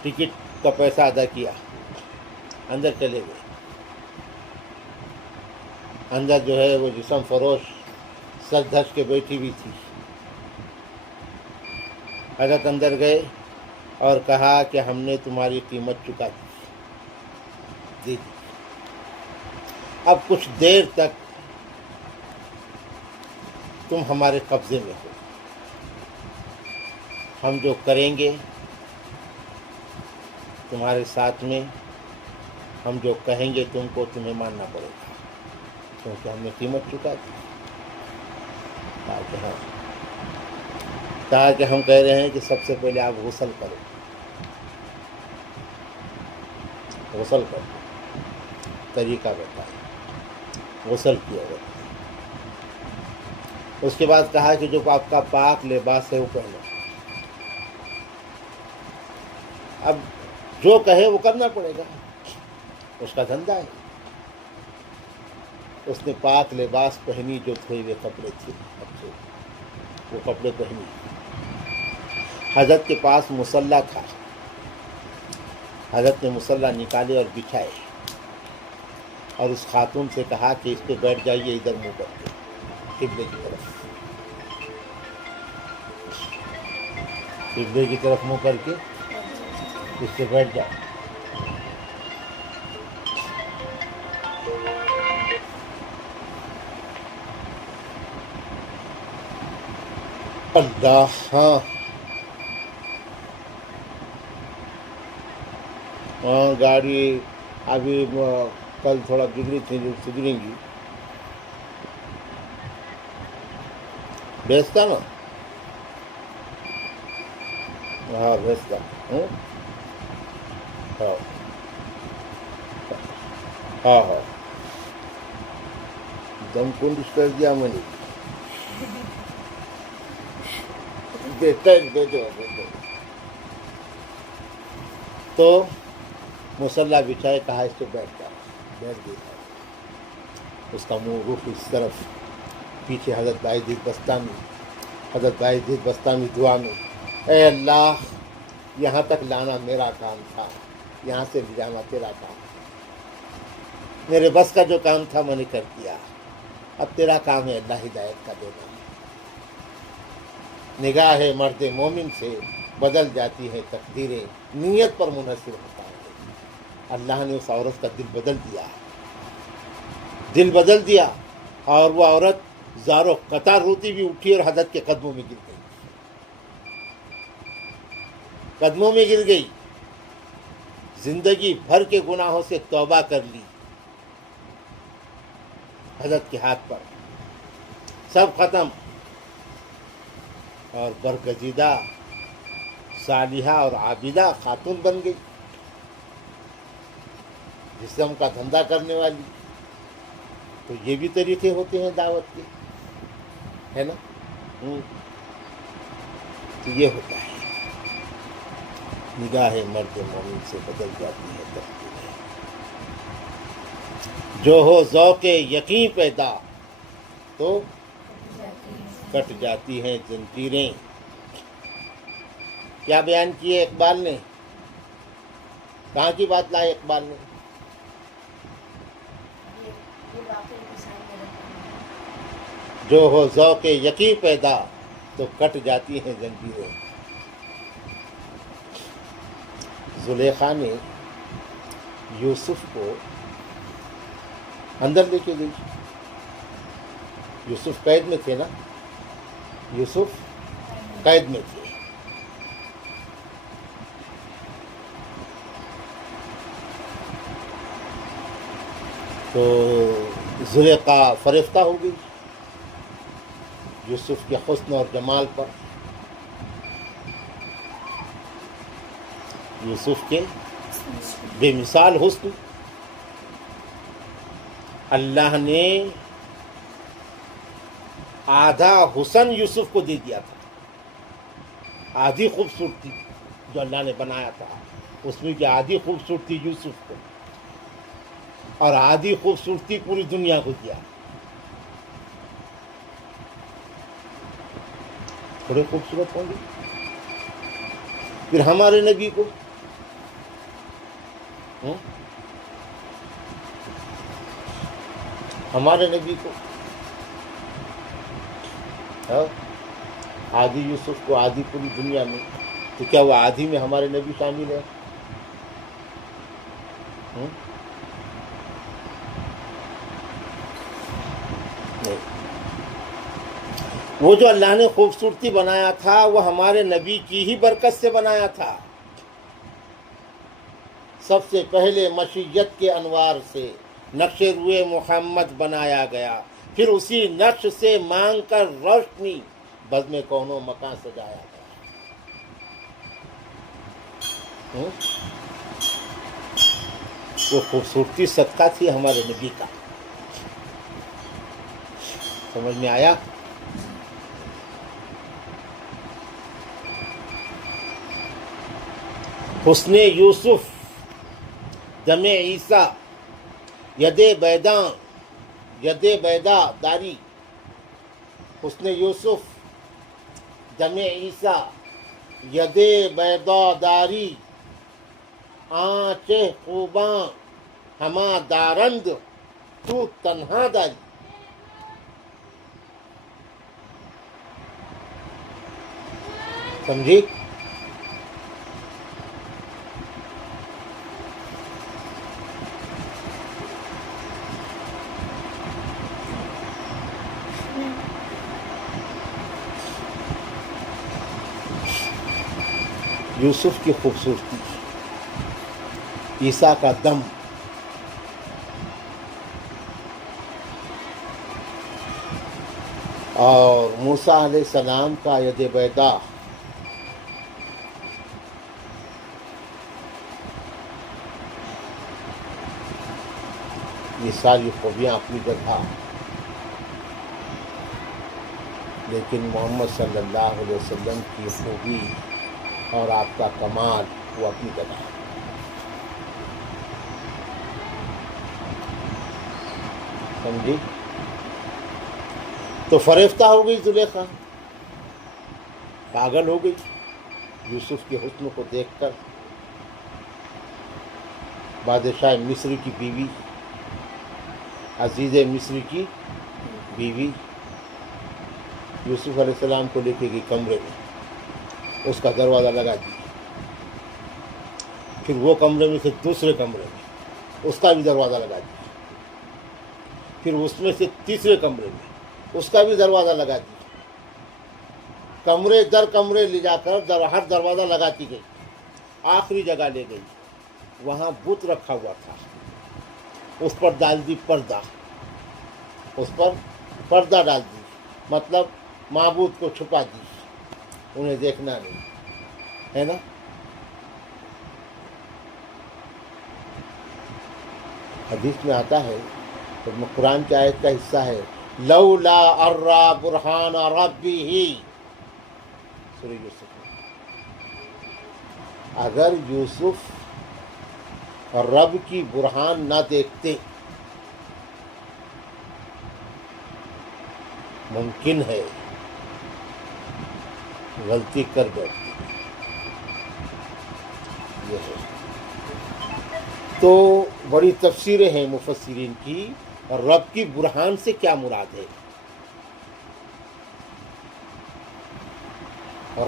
ٹکٹ کا پیسہ ادا کیا، اندر چلے گئے. اندر جو ہے وہ جسم فروش سر دھس کے بیٹھی ہوئی تھی. حضرت اندر گئے اور کہا کہ ہم نے تمہاری قیمت چکا دی. اب کچھ دیر تک تم ہمارے قبضے میں ہو. ہم جو کریں گے تمہارے ساتھ میں، ہم جو کہیں گے تم کو، تمہیں ماننا پڑے گا، کیونکہ ہم نے قیمت چکا دی. کہا کہ ہم کہہ رہے ہیں کہ سب سے پہلے آپ غسل کرو. غسل کرو، طریقہ بتایا. غسل کیا. اس کے بعد کہا کہ جو آپ کا پاک لباس ہے وہ پہنو. اب جو کہے وہ کرنا پڑے گا، اس کا دھندا ہے. اس نے پاک لباس پہنی، جو دھوئے ہوئے کپڑے تھے وہ کپڑے پہنی. حضرت کے پاس مصلی تھا. حضرت نے مصلی نکالے اور بچھائے اور اس خاتون سے کہا کہ اس پہ بیٹھ جائیے ادھر منہ کر کے قبلے کی طرف. قبلے کی طرف منہ کر کے اس پہ بیٹھ جاؤ. اللہ. ہاں ہاں گاڑی ابھی کل تھوڑا بگڑی تھی جو سدھریں گی. بھیجتا نا. ہاں بھیجتا. ہاں ہاں ہاں دم کنڈ کر دیا میں نے. دیتا ہے دے دو. تو مسلح بچھائے کہا اس سے بیٹھ جاؤ. بیٹھ گیا. اس کا منہ رخ اس طرف. پیچھے حضرت باعزیز بستانی. حضرت باعزیز بستانی دعا میں اے اللہ یہاں تک لانا میرا کام تھا, یہاں سے لے جانا تیرا کام. میرے بس کا جو کام تھا میں نے کر دیا, اب تیرا کام ہے اللہ ہدایت کا دینا. نگاہ مرد مومن سے بدل جاتی ہے تقدیریں, نیت پر منحصر ہوتا ہے. اللہ نے اس عورت کا دل بدل دیا. دل بدل دیا اور وہ عورت زارو قطار روتی بھی اٹھی اور حضرت کے قدموں میں گر گئی. قدموں میں گر گئی. زندگی بھر کے گناہوں سے توبہ کر لی حضرت کے ہاتھ پر, سب ختم. اور برگزیدہ صالحہ اور عابدہ خاتون بن گئی, جسم کا دھندا کرنے والی. تو یہ بھی طریقے ہوتے ہیں دعوت کے, ہے نا. تو یہ ہوتا ہے. نگاہ مرد مومن سے بدل جاتی ہے تقدیریں. جو ہو ذوق یقین پیدا تو کٹ جاتی ہیں زنجیریں. کیا بیان کیے اقبال نے, کہاں کی بات لائے اقبال نے. جو ہو ذوق یقین پیدا تو کٹ جاتی ہیں زنجیریں. زلیخا نے یوسف کو اندر لے کے گئی. یوسف قید میں تھے نا, یوسف قید میں تھے. تو زلیخا فریفتہ ہو گئی یوسف کے حسن اور جمال پر, یوسف کے بے مثال حسن. اللہ نے آدھا حسن یوسف کو دے دیا تھا, آدھی خوبصورتی جو اللہ نے بنایا تھا اس میں کی آدھی خوبصورتی یوسف کو, اور آدھی خوبصورتی پوری دنیا کو دیا. تھوڑے خوبصورت ہوں گے. پھر ہمارے نبی کو آدھی یوسف کو آدھی پوری دنیا میں, تو کیا وہ آدھی میں ہمارے نبی شامل ہے؟ وہ جو اللہ نے خوبصورتی بنایا تھا وہ ہمارے نبی کی ہی برکت سے بنایا تھا. سب سے پہلے مشیت کے انوار سے نقش روئے محمد بنایا گیا, پھر اسی نقش سے مانگ کر روشنی بزم کونوں مکان سجایا گیا. وہ خوبصورتی صدقہ تھی ہمارے نبی کا. سمجھ میں آیا؟ حسن یوسف دم عیسیٰ ید بیدا داری. حسن یوسف دم عیسیٰ ید بیدا داری, آنچ خوباں ہما دارند تو تنہا داری. سمجھی؟ یوسف کی خوبصورتی، عیسیٰ کا دم، اور موسیٰ علیہ السلام کا ید بیضا، یہ ساری خوبیاں اپنی جگہ، لیکن محمد صلی اللہ علیہ وسلم کی خوبی اور آپ کا کمال وہ اپنی جگہ ہے۔ سمجھی؟ تو فریفتہ ہو گئی زلیخا، پاگل ہو گئی یوسف کے حسن کو دیکھ کر۔ بادشاہ مصر کی بیوی، عزیز مصر کی بیوی یوسف علیہ السلام کو لے کے گئی کمرے میں، اس کا دروازہ لگا دیا، پھر وہ کمرے میں سے دوسرے کمرے میں اس کا بھی دروازہ لگا دیا، پھر اس میں سے تیسرے کمرے میں اس کا بھی دروازہ لگا دیا، کمرے در کمرے لے جا کر ہر دروازہ لگاتی گئی، آخری جگہ لے گئی، وہاں بت رکھا ہوا تھا، اس پر ڈال دی پردہ، اس پر پردہ ڈال دی، مطلب معبود کو چھپا دی، انہیں دیکھنا نہیں ہے نا۔ حدیث میں آتا ہے، تو قرآن کی آیت کا حصہ ہے، لولا ارا برہان ربہ، سورہ یوسف میں، اگر یوسف رب کی برہان نہ دیکھتے، ممکن ہے غلطی کر بیٹھتے، یہ ہے۔ تو بڑی تفسیریں ہیں مفسرین کی، اور رب کی برہان سے کیا مراد ہے؟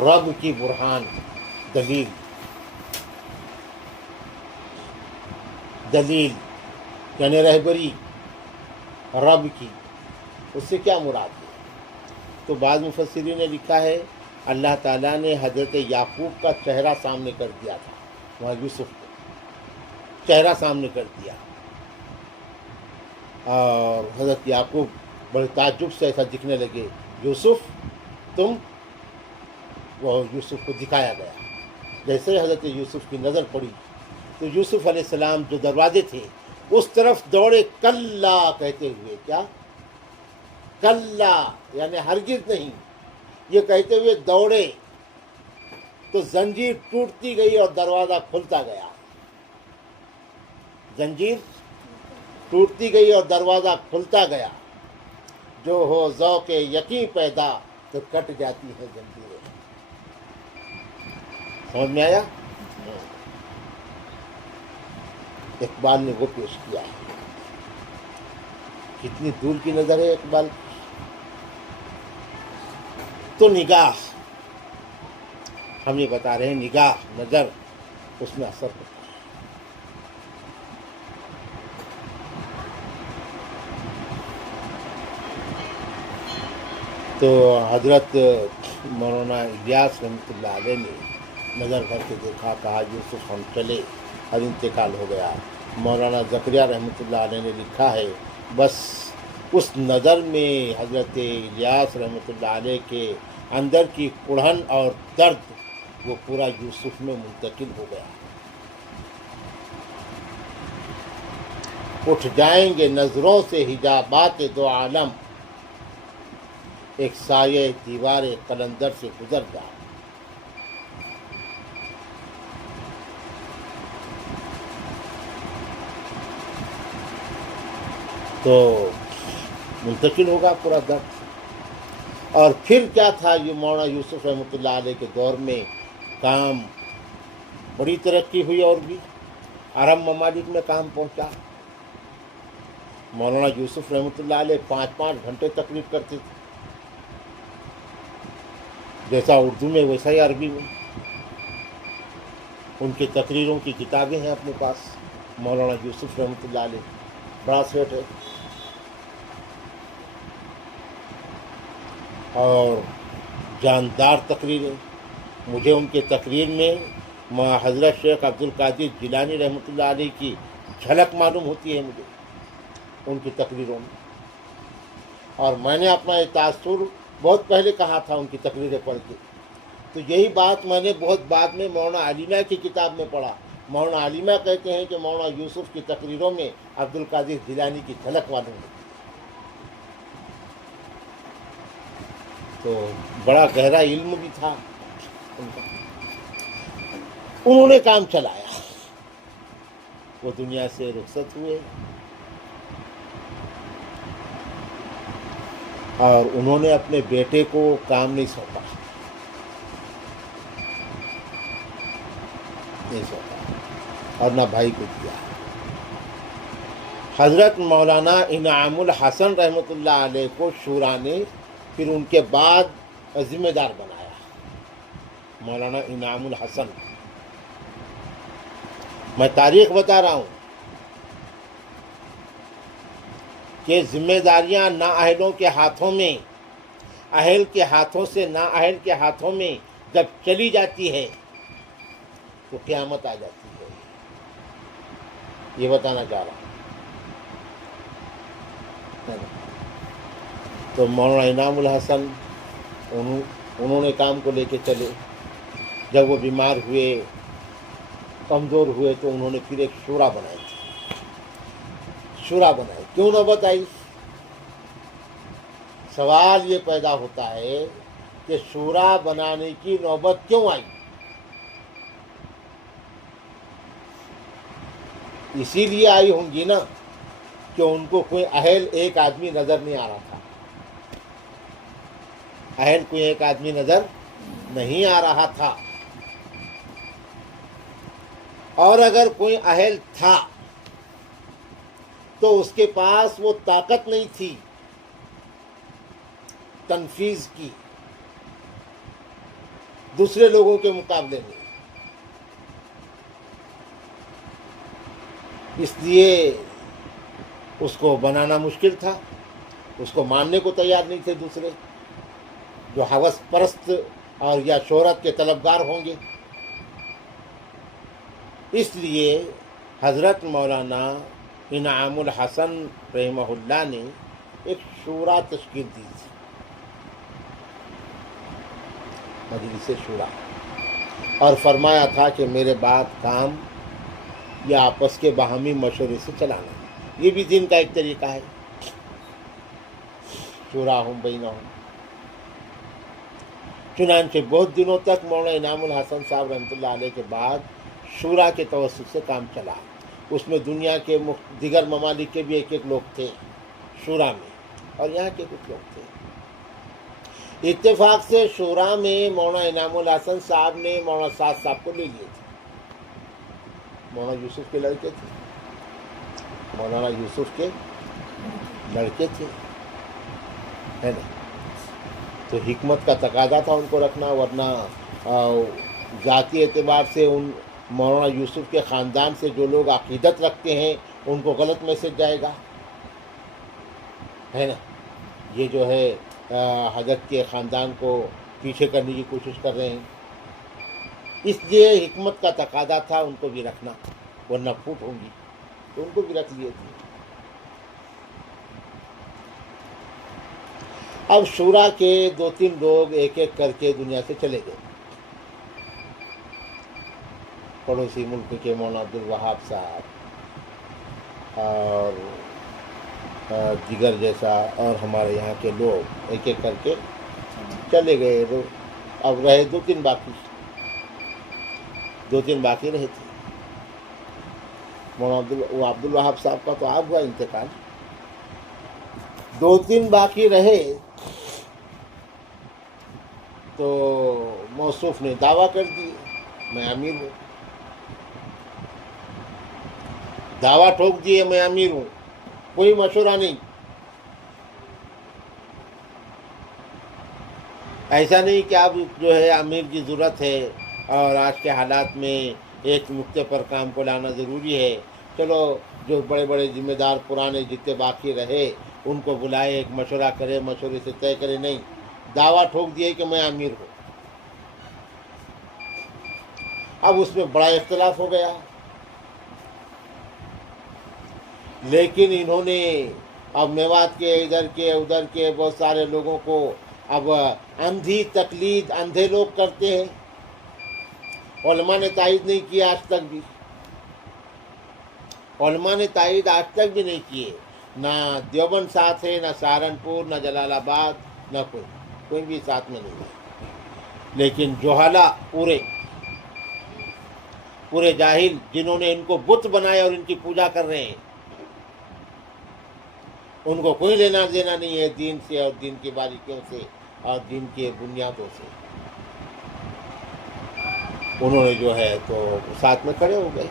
رب کی برہان، دلیل یعنی رہبری رب کی، اس سے کیا مراد ہے؟ تو بعض مفسرین نے لکھا ہے، اللہ تعالیٰ نے حضرت یعقوب کا چہرہ سامنے کر دیا تھا، وہاں یوسف کو چہرہ سامنے کر دیا، اور حضرت یعقوب بڑے تعجب سے ایسا دکھنے لگے، یوسف تم، وہ یوسف کو دکھایا گیا۔ جیسے حضرت یوسف کی نظر پڑی تو یوسف علیہ السلام جو دروازے تھے اس طرف دوڑے، کلا کہتے ہوئے، کیا کلا یعنی ہرگز نہیں، یہ کہتے ہوئے دوڑے، تو زنجیر ٹوٹتی گئی اور دروازہ کھلتا گیا، زنجیر ٹوٹتی گئی اور دروازہ کھلتا گیا، جو ہو ذوق یقین پیدا تو کٹ جاتی ہے زنجیریں۔ سمجھ میں آیا؟ اقبال نے وہ پیش کیا ہے، کتنی دور کی نظر ہے اقبال کی۔ تو نگاہ، ہم یہ بتا رہے ہیں، نگاہ، نظر، اس میں اثر ہوتا ہے۔ تو حضرت مولانا الیاس رحمۃ اللہ علیہ نے نظر کر کے دیکھا، کہا یوسف ہم چلے، اور انتقال ہو گیا۔ مولانا زکریا رحمۃ اللہ علیہ نے لکھا ہے، بس اس نظر میں حضرت الیاس رحمۃ اللہ علیہ کے اندر کی کڑھن اور درد وہ پورا یوسف میں منتقل ہو گیا۔ اٹھ جائیں گے نظروں سے حجابات دو عالم، ایک سایہ دیوار قلندر سے گزر جا۔ تو منتقل ہوگا پورا درد۔ اور پھر کیا تھا، یہ مولانا یوسف رحمۃ اللہ علیہ کے دور میں کام بڑی ترقی ہوئی، اور بھی عرب ممالک میں کام پہنچا۔ مولانا یوسف رحمۃ اللہ علیہ 5-5 گھنٹے تقریر کرتے تھے، جیسا اردو میں ویسا ہی عربی میں۔ ان کی تقریروں کی کتابیں ہیں اپنے پاس، مولانا یوسف رحمۃ اللہ علیہ، بڑا سیٹ ہے۔ اور جاندار تقریریں، مجھے ان کے تقریر میں حضرت شیخ عبد القادر جیلانی رحمۃ اللہ علیہ کی جھلک معلوم ہوتی ہے مجھے ان کی تقریروں میں. اور میں نے اپنا یہ تاثر بہت پہلے کہا تھا ان کی تقریریں پڑھ کے. تو یہی بات میں نے بہت بعد میں مولانا علیمہ کی کتاب میں پڑھا. مولانا علیمہ کہتے ہیں کہ مولانا یوسف کی تقریروں میں عبد القادر جیلانی کی جھلک معلوم ہوتی. تو بڑا گہرا علم بھی تھا ان کا. انہوں نے کام چلایا. وہ دنیا سے رخصت ہوئے اور انہوں نے اپنے بیٹے کو کام نہیں سونپا اور نہ بھائی کو دیا. حضرت مولانا انعام الحسن رحمۃ اللہ علیہ کو شورا نے پھر ان کے بعد ذمہ دار بنایا. مولانا انعام الحسن، میں تاریخ بتا رہا ہوں کہ ذمہ داریاں نااہلوں کے ہاتھوں میں، اہل کے ہاتھوں سے نااہل کے ہاتھوں میں جب چلی جاتی ہے تو قیامت آ جاتی ہے. یہ بتانا چاہ رہا ہوں. تو مولانا انعام الحسن انہوں نے کام کو لے کے چلے. جب وہ بیمار ہوئے، کمزور ہوئے، تو انہوں نے پھر ایک شورا بنائی تھی. شورا بنائی کیوں نوبت آئی؟ سوال یہ پیدا ہوتا ہے کہ شورا بنانے کی نوبت کیوں آئی؟ اسی لیے آئی ہوں گی نا کہ ان کو کوئی اہل ایک آدمی نظر نہیں آ رہا تھا. اہل کوئی ایک آدمی نظر نہیں آ رہا تھا. اور اگر کوئی اہل تھا تو اس کے پاس وہ طاقت نہیں تھی تنفیذ کی دوسرے لوگوں کے مقابلے میں. اس لیے اس کو بنانا مشکل تھا. اس کو ماننے کو تیار نہیں تھے دوسرے جو ہوس پرست اور یا شہرت کے طلبگار ہوں گے. اس لیے حضرت مولانا انعام الحسن رحمہ اللہ نے ایک شورا تشکیل دی تھی، مجلس شورا، اور فرمایا تھا کہ میرے بعد کام یا آپس کے باہمی مشورے سے چلانا. یہ بھی دین کا ایک طریقہ ہے. شورا ہم بینہم. چنانچہ بہت دنوں تک مولانا انعام الحسن صاحب رحمۃ اللہ علیہ کے بعد شورا کے توسط سے کام چلا. اس میں دنیا کے دیگر ممالک کے بھی ایک ایک لوگ تھے شورا میں، اور یہاں کے کچھ لوگ تھے. اتفاق سے شورا میں مولانا انعام الحسن صاحب نے مولانا سعد صاحب کو لے لیے تھے. مولانا یوسف کے لڑکے تھے. مولانا یوسف کے لڑکے تھے، ہے نا. تو حکمت کا تقاضا تھا ان کو رکھنا، ورنہ ذاتی اعتبار سے ان مولانا یوسف کے خاندان سے جو لوگ عقیدت رکھتے ہیں ان کو غلط میسج جائے گا، ہے نا. یہ جو ہے حضرت کے خاندان کو پیچھے کرنے کی کوشش کر رہے ہیں. اس لیے حکمت کا تقاضا تھا ان کو بھی رکھنا، ورنہ پھوٹ ہوں گی. تو ان کو بھی رکھ لیے تھے. اب شورا کے 2-3 لوگ ایک ایک کر کے دنیا سے چلے گئے. پڑوسی ملک کے مولانا عبدالوہاب صاحب اور دیگر جیسا اور ہمارے یہاں کے لوگ ایک ایک کر کے چلے گئے. اب رہے 2-3 باقی. 2-3 باقی رہے تھے. مولانا عبدالوہاب صاحب کا تو آپ ہوا انتقال. 2-3 باقی رہے تو موصوف نے دعویٰ کر دی میں امیر ہوں. دعویٰ ٹھوک دیے میں امیر ہوں، کوئی مشورہ نہیں. ایسا نہیں کہ اب جو ہے امیر کی ضرورت ہے اور آج کے حالات میں ایک نقطے پر کام کو لانا ضروری ہے، چلو جو بڑے بڑے ذمہ دار پرانے جتنے باقی رہے ان کو بلائے، ایک مشورہ کرے، مشورے سے طے کرے. نہیں، دعویٰ ٹھوک دیے کہ میں امیر ہوں. اب اس میں بڑا اختلاف ہو گیا، لیکن انہوں نے اب میوات کے ادھر کے بہت سارے لوگوں کو اب اندھی تقلید اندھے لوگ کرتے ہیں. علماء نے تائید نہیں کیا آج تک بھی، علماء نے تائید آج تک بھی نہیں کیے، نہ دیوبند ساتھ ہے، نہ سہارنپور، نہ جلال آباد، نہ کوئی بھی ساتھ میں نہیں ہے. لیکن جوہلا پورے جاہل جنہوں نے ان کو بت بنایا اور ان کی پوجا کر رہے ہیں، ان کو کوئی لینا دینا نہیں ہے دین سے اور دین کی باریکیوں سے اور دین کے بنیادوں سے. انہوں نے جو ہے تو ساتھ میں کھڑے ہو گئے،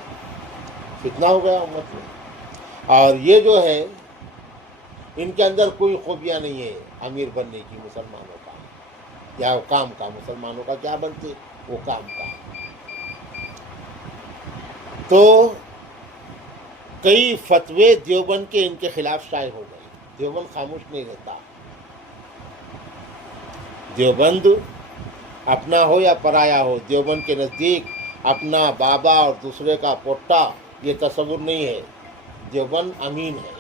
فتنہ ہو گیا امت میں. اور یہ جو ہے ان کے اندر کوئی خوبیاں نہیں ہے امیر بننے کی مسلمانوں کا، یا کام کا، مسلمانوں کا کیا بنتے وہ کام کا. تو کئی فتوے دیوبند کے ان کے خلاف شائع ہو گئے. دیوبند خاموش نہیں رہتا. دیوبند اپنا ہو یا پرایا ہو، دیوبند کے نزدیک اپنا بابا اور دوسرے کا پوٹا یہ تصور نہیں ہے. دیوبند امین ہے،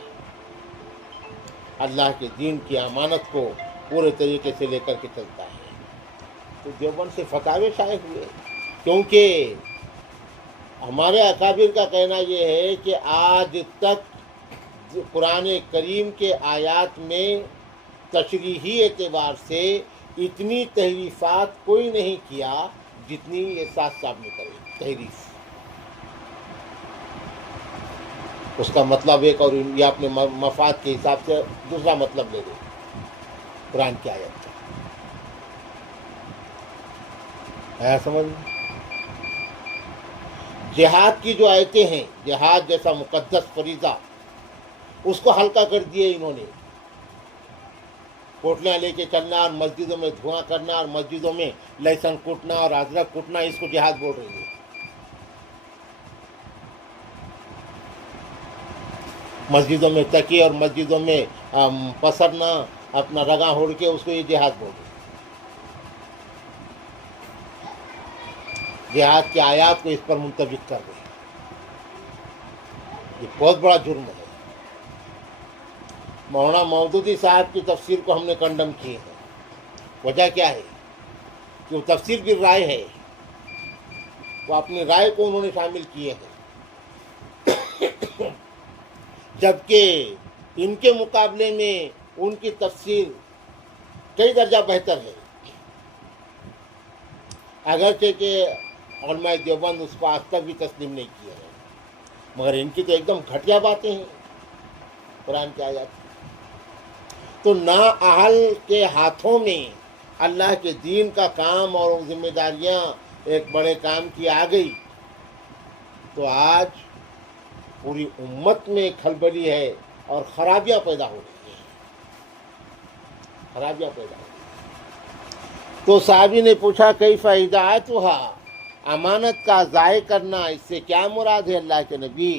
اللہ کے دین کی امانت کو پورے طریقے سے لے کر کے چلتا ہے. تو دیوبند سے فتاوے شائع ہوئے، کیونکہ ہمارے اکابر کا کہنا یہ ہے کہ آج تک قرآن کریم کے آیات میں تشریحی اعتبار سے اتنی تحریفات کوئی نہیں کیا جتنی یہ ساتھ صاحب نے کری تحریف. اس کا مطلب ایک اور یہ اپنے مفاد کے حساب سے دوسرا مطلب لے دو قرآن کی آیت کا. ہے سمجھ؟ جہاد کی جو آیتیں ہیں، جہاد جیسا مقدس فریضہ، اس کو ہلکا کر دیے انہوں نے. کوٹلیاں لے کے چلنا اور مسجدوں میں دھواں کرنا اور مسجدوں میں لہسن کوٹنا اور ادرک کوٹنا، اس کو جہاد بول رہی ہے. مسجدوں میں تکی اور مسجدوں میں پسرنا، اپنا رگاں ہوڑ کے، اس کو یہ جہاد بول رہی ہے. جہاد کی آیات کو اس پر منطبق کر رہے ہیں. یہ بہت بڑا جرم ہے. مولانا مودودی صاحب کی تفسیر کو ہم نے کنڈم کیے ہیں. وجہ کیا ہے؟ کہ وہ تفسیر کی رائے ہے، وہ اپنی رائے کو انہوں نے شامل کیے ہیں، جبکہ ان کے مقابلے میں ان کی تفسیر کئی درجہ بہتر ہے. اگرچہ کہ علماء دیوبند اس کو آج تک بھی تسلیم نہیں کیا ہے، مگر ان کی تو ایک دم گھٹیا باتیں ہیں قرآن کی آیات. تو نااہل کے ہاتھوں میں اللہ کے دین کا کام اور ذمہ داریاں ایک بڑے کام کی آ گئی، تو آج پوری امت میں کھلبلی ہے اور خرابیاں پیدا ہو رہی ہیں، خرابیاں پیدا ہو رہی ہیں. تو صحابی نے پوچھا کیف اضاعتھا، امانت کا ضائع کرنا، اس سے کیا مراد ہے اللہ کے نبی؟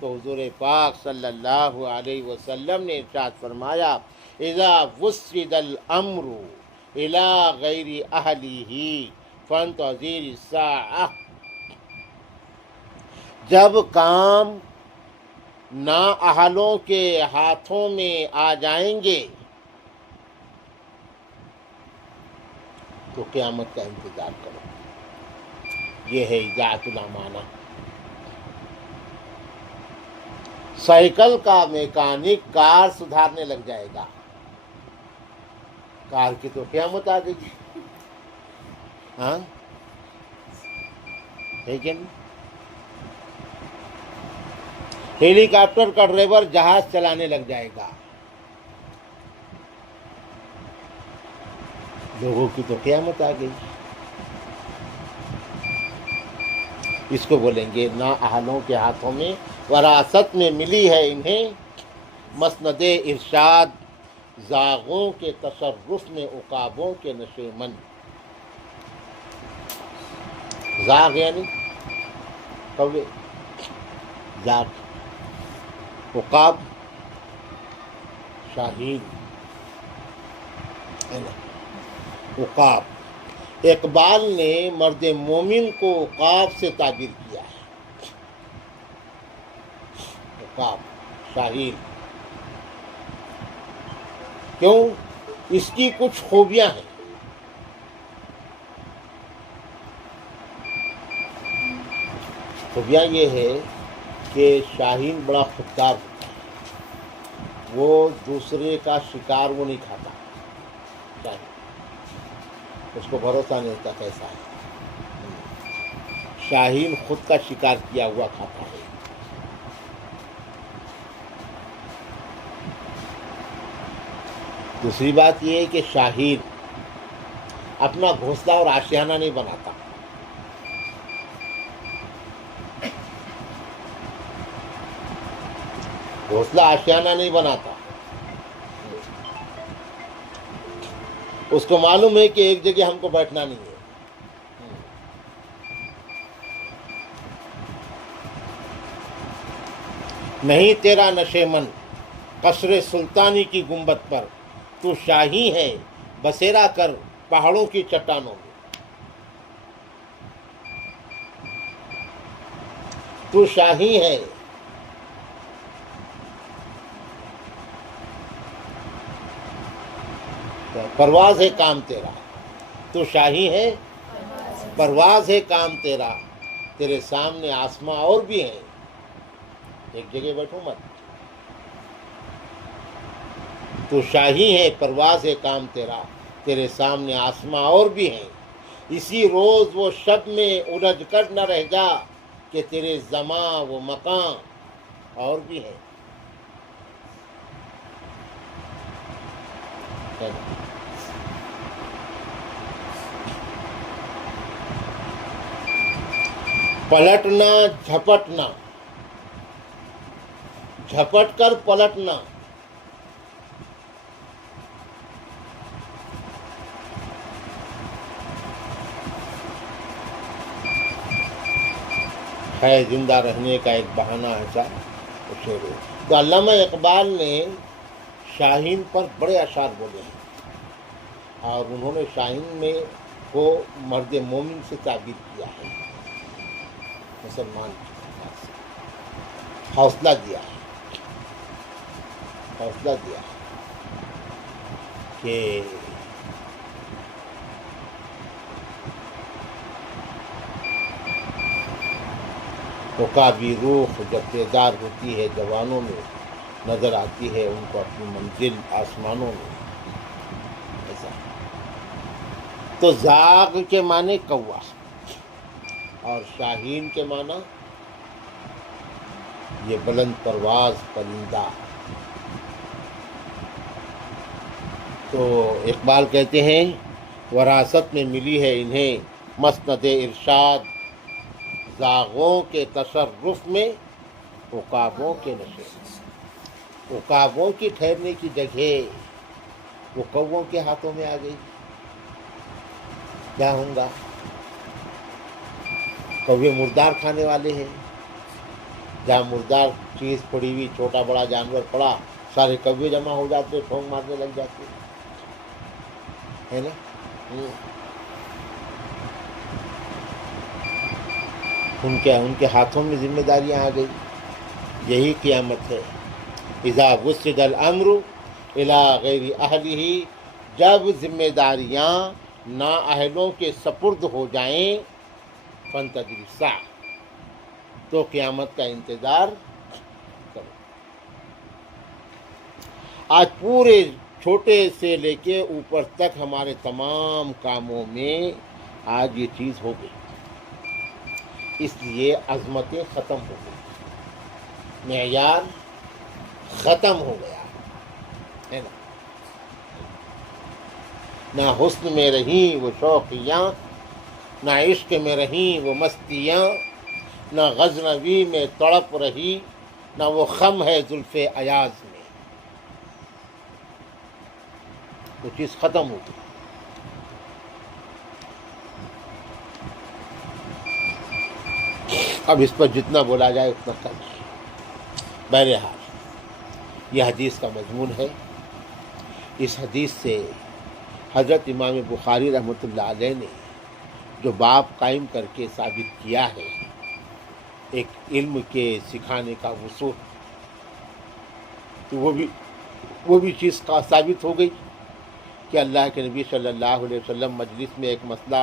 تو حضور پاک صلی اللہ علیہ وسلم نے ارشاد فرمایا اذا وسد الامر الى غیر اہلہ فانتظر الساعہ، جب کام نااہلوں کے ہاتھوں میں آ جائیں گے تو قیامت کا انتظار کرو. یہ ہے اضاعت الامانہ. سائیکل کا میکانک کار سدھارنے لگ جائے گا، کار کی تو قیامت آ گئی. ہاں لیکن ہیلی کاپٹر کا ڈرائیور جہاز چلانے لگ جائے گا. لوگوں کی تو قیامت آ گئی. اس کو بولیں گے نااہلوں کے ہاتھوں میں وراثت میں ملی ہے انہیں مسند ارشاد، زاغوں کے تصرف میں عقابوں کے نشے من. زاغ یعنی کوے، زاغ عقاب شاہین ہے نا، عقاب اقبال نے مرد مومن کو عقاب سے تعبیر کیا ہے. عقاب، شاہین. کیوں؟ اس کی کچھ خوبیاں ہیں. خوبیاں یہ ہے کہ شاہین بڑا خوددار ہوتا ہے. وہ دوسرے کا شکار وہ نہیں کھاتا. شاہین اس کو بھروسہ نہیں ہوتا کیسا ہے. شاہین خود کا شکار کیا ہوا کھاتا ہے. دوسری بات یہ ہے کہ شاہین اپنا گھونسلہ اور آشیانہ نہیں بناتا. گھونسلہ آشیانہ نہیں بناتا. اس کو معلوم ہے کہ ایک جگہ ہم کو بیٹھنا نہیں ہے. نہیں تیرا نشے من قصر سلطانی کی گنبد پر، تو شاہی ہے بسیرا کر پہاڑوں کی چٹانوں میں. تو شاہی ہے. پرواز ہے کام تیرا. تو شاہی ہے، پرواز ہے کام تیرا، تیرے سامنے آسماں اور بھی ہیں. ایک جگہ بیٹھو مت. تو شاہی ہے، پرواز ہے کام تیرا، تیرے سامنے آسماں اور بھی ہیں. اسی روز وہ شب میں الجھ کر نہ رہ جا کہ تیرے زمان و مکان اور بھی ہیں. پلٹنا جھپٹنا، جھپٹ کر پلٹنا. ہے زندہ رہنے کا ایک بہانہ ایسا. تو علامہ اقبال نے شاہین پر بڑے اشعار بولے ہیں، اور انہوں نے شاہین میں کو مرد مومن سے تعبیر کیا ہے. مسلمان حوصلہ دیا ہے، حوصلہ دیا ہے کہ رکابی روح جب بیدار ہوتی ہے جوانوں میں، نظر آتی ہے ان کو اپنی منزل آسمانوں میں. ایسا تو زاغ کے معنی کوا اور شاہین کے معنی یہ بلند پرواز پرندہ. تو اقبال کہتے ہیں وراثت میں ملی ہے انہیں مسند ارشاد، زاغوں کے تصرف میں عقابوں کے نشے. عقابوں کی ٹھہرنے کی جگہ وہ کووں کے ہاتھوں میں آ گئی. کیا ہوں گا؟ کوے مردار کھانے والے ہیں. جہاں مردار چیز پڑی ہوئی، چھوٹا بڑا جانور پڑا، سارے کوے جمع ہو جاتے، ٹھونگ مارنے لگ جاتے ہے نا. ان کے ہاتھوں میں ذمہ داریاں آ گئی. یہی قیامت ہے. اذا وسد الامر الی غیر اہلہ، جب ذمہ داریاں نااہلوں کے سپرد ہو جائیں، فانتظر الساعہ، تو قیامت کا انتظار کرو. آج پورے چھوٹے سے لے کے اوپر تک ہمارے تمام کاموں میں آج یہ چیز ہو گئی. اس لیے عظمتیں ختم ہو گئی، معیار ختم ہو گیا ہے نا. نہ حسن میں رہیں وہ شوقیاں، نہ عشق میں رہیں وہ مستیاں، نہ غزنوی میں تڑپ رہی، نہ وہ خم ہے زلف ایاز میں. وہ چیز ختم ہو گئی. اب اس پر جتنا بولا جائے اتنا کم ہے. بہرحال یہ حدیث کا مضمون ہے. اس حدیث سے حضرت امام بخاری رحمۃ اللہ علیہ نے جو باب قائم کر کے ثابت کیا ہے ایک علم کے سکھانے کا اصول، تو وہ بھی چیز کا ثابت ہو گئی کہ اللہ کے نبی صلی اللہ علیہ وسلم مجلس میں ایک مسئلہ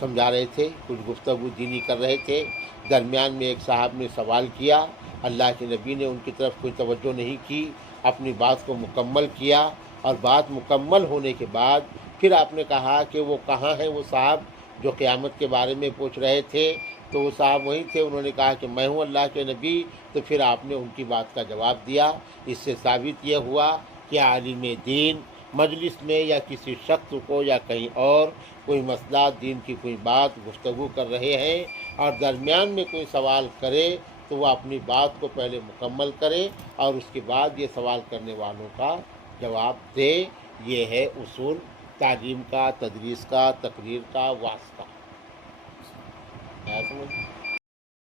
سمجھا رہے تھے، کچھ گفتگو دینی کر رہے تھے، درمیان میں ایک صاحب نے سوال کیا، اللہ کے نبی نے ان کی طرف کوئی توجہ نہیں کی، اپنی بات کو مکمل کیا، اور بات مکمل ہونے کے بعد پھر آپ نے کہا کہ وہ کہاں ہیں وہ صاحب جو قیامت کے بارے میں پوچھ رہے تھے، تو وہ صاحب وہیں تھے، انہوں نے کہا کہ میں ہوں اللہ کے نبی، تو پھر آپ نے ان کی بات کا جواب دیا۔ اس سے ثابت یہ ہوا کہ عالم دین مجلس میں یا کسی شخص کو یا کہیں اور کوئی مسئلہ دین کی کوئی بات گفتگو کر رہے ہیں اور درمیان میں کوئی سوال کرے تو وہ اپنی بات کو پہلے مکمل کرے اور اس کے بعد یہ سوال کرنے والوں کا جواب دے۔ یہ ہے اصول تعلیم کا، تدریس کا، تقریر کا، وعظ کا۔ آیا سمجھ؟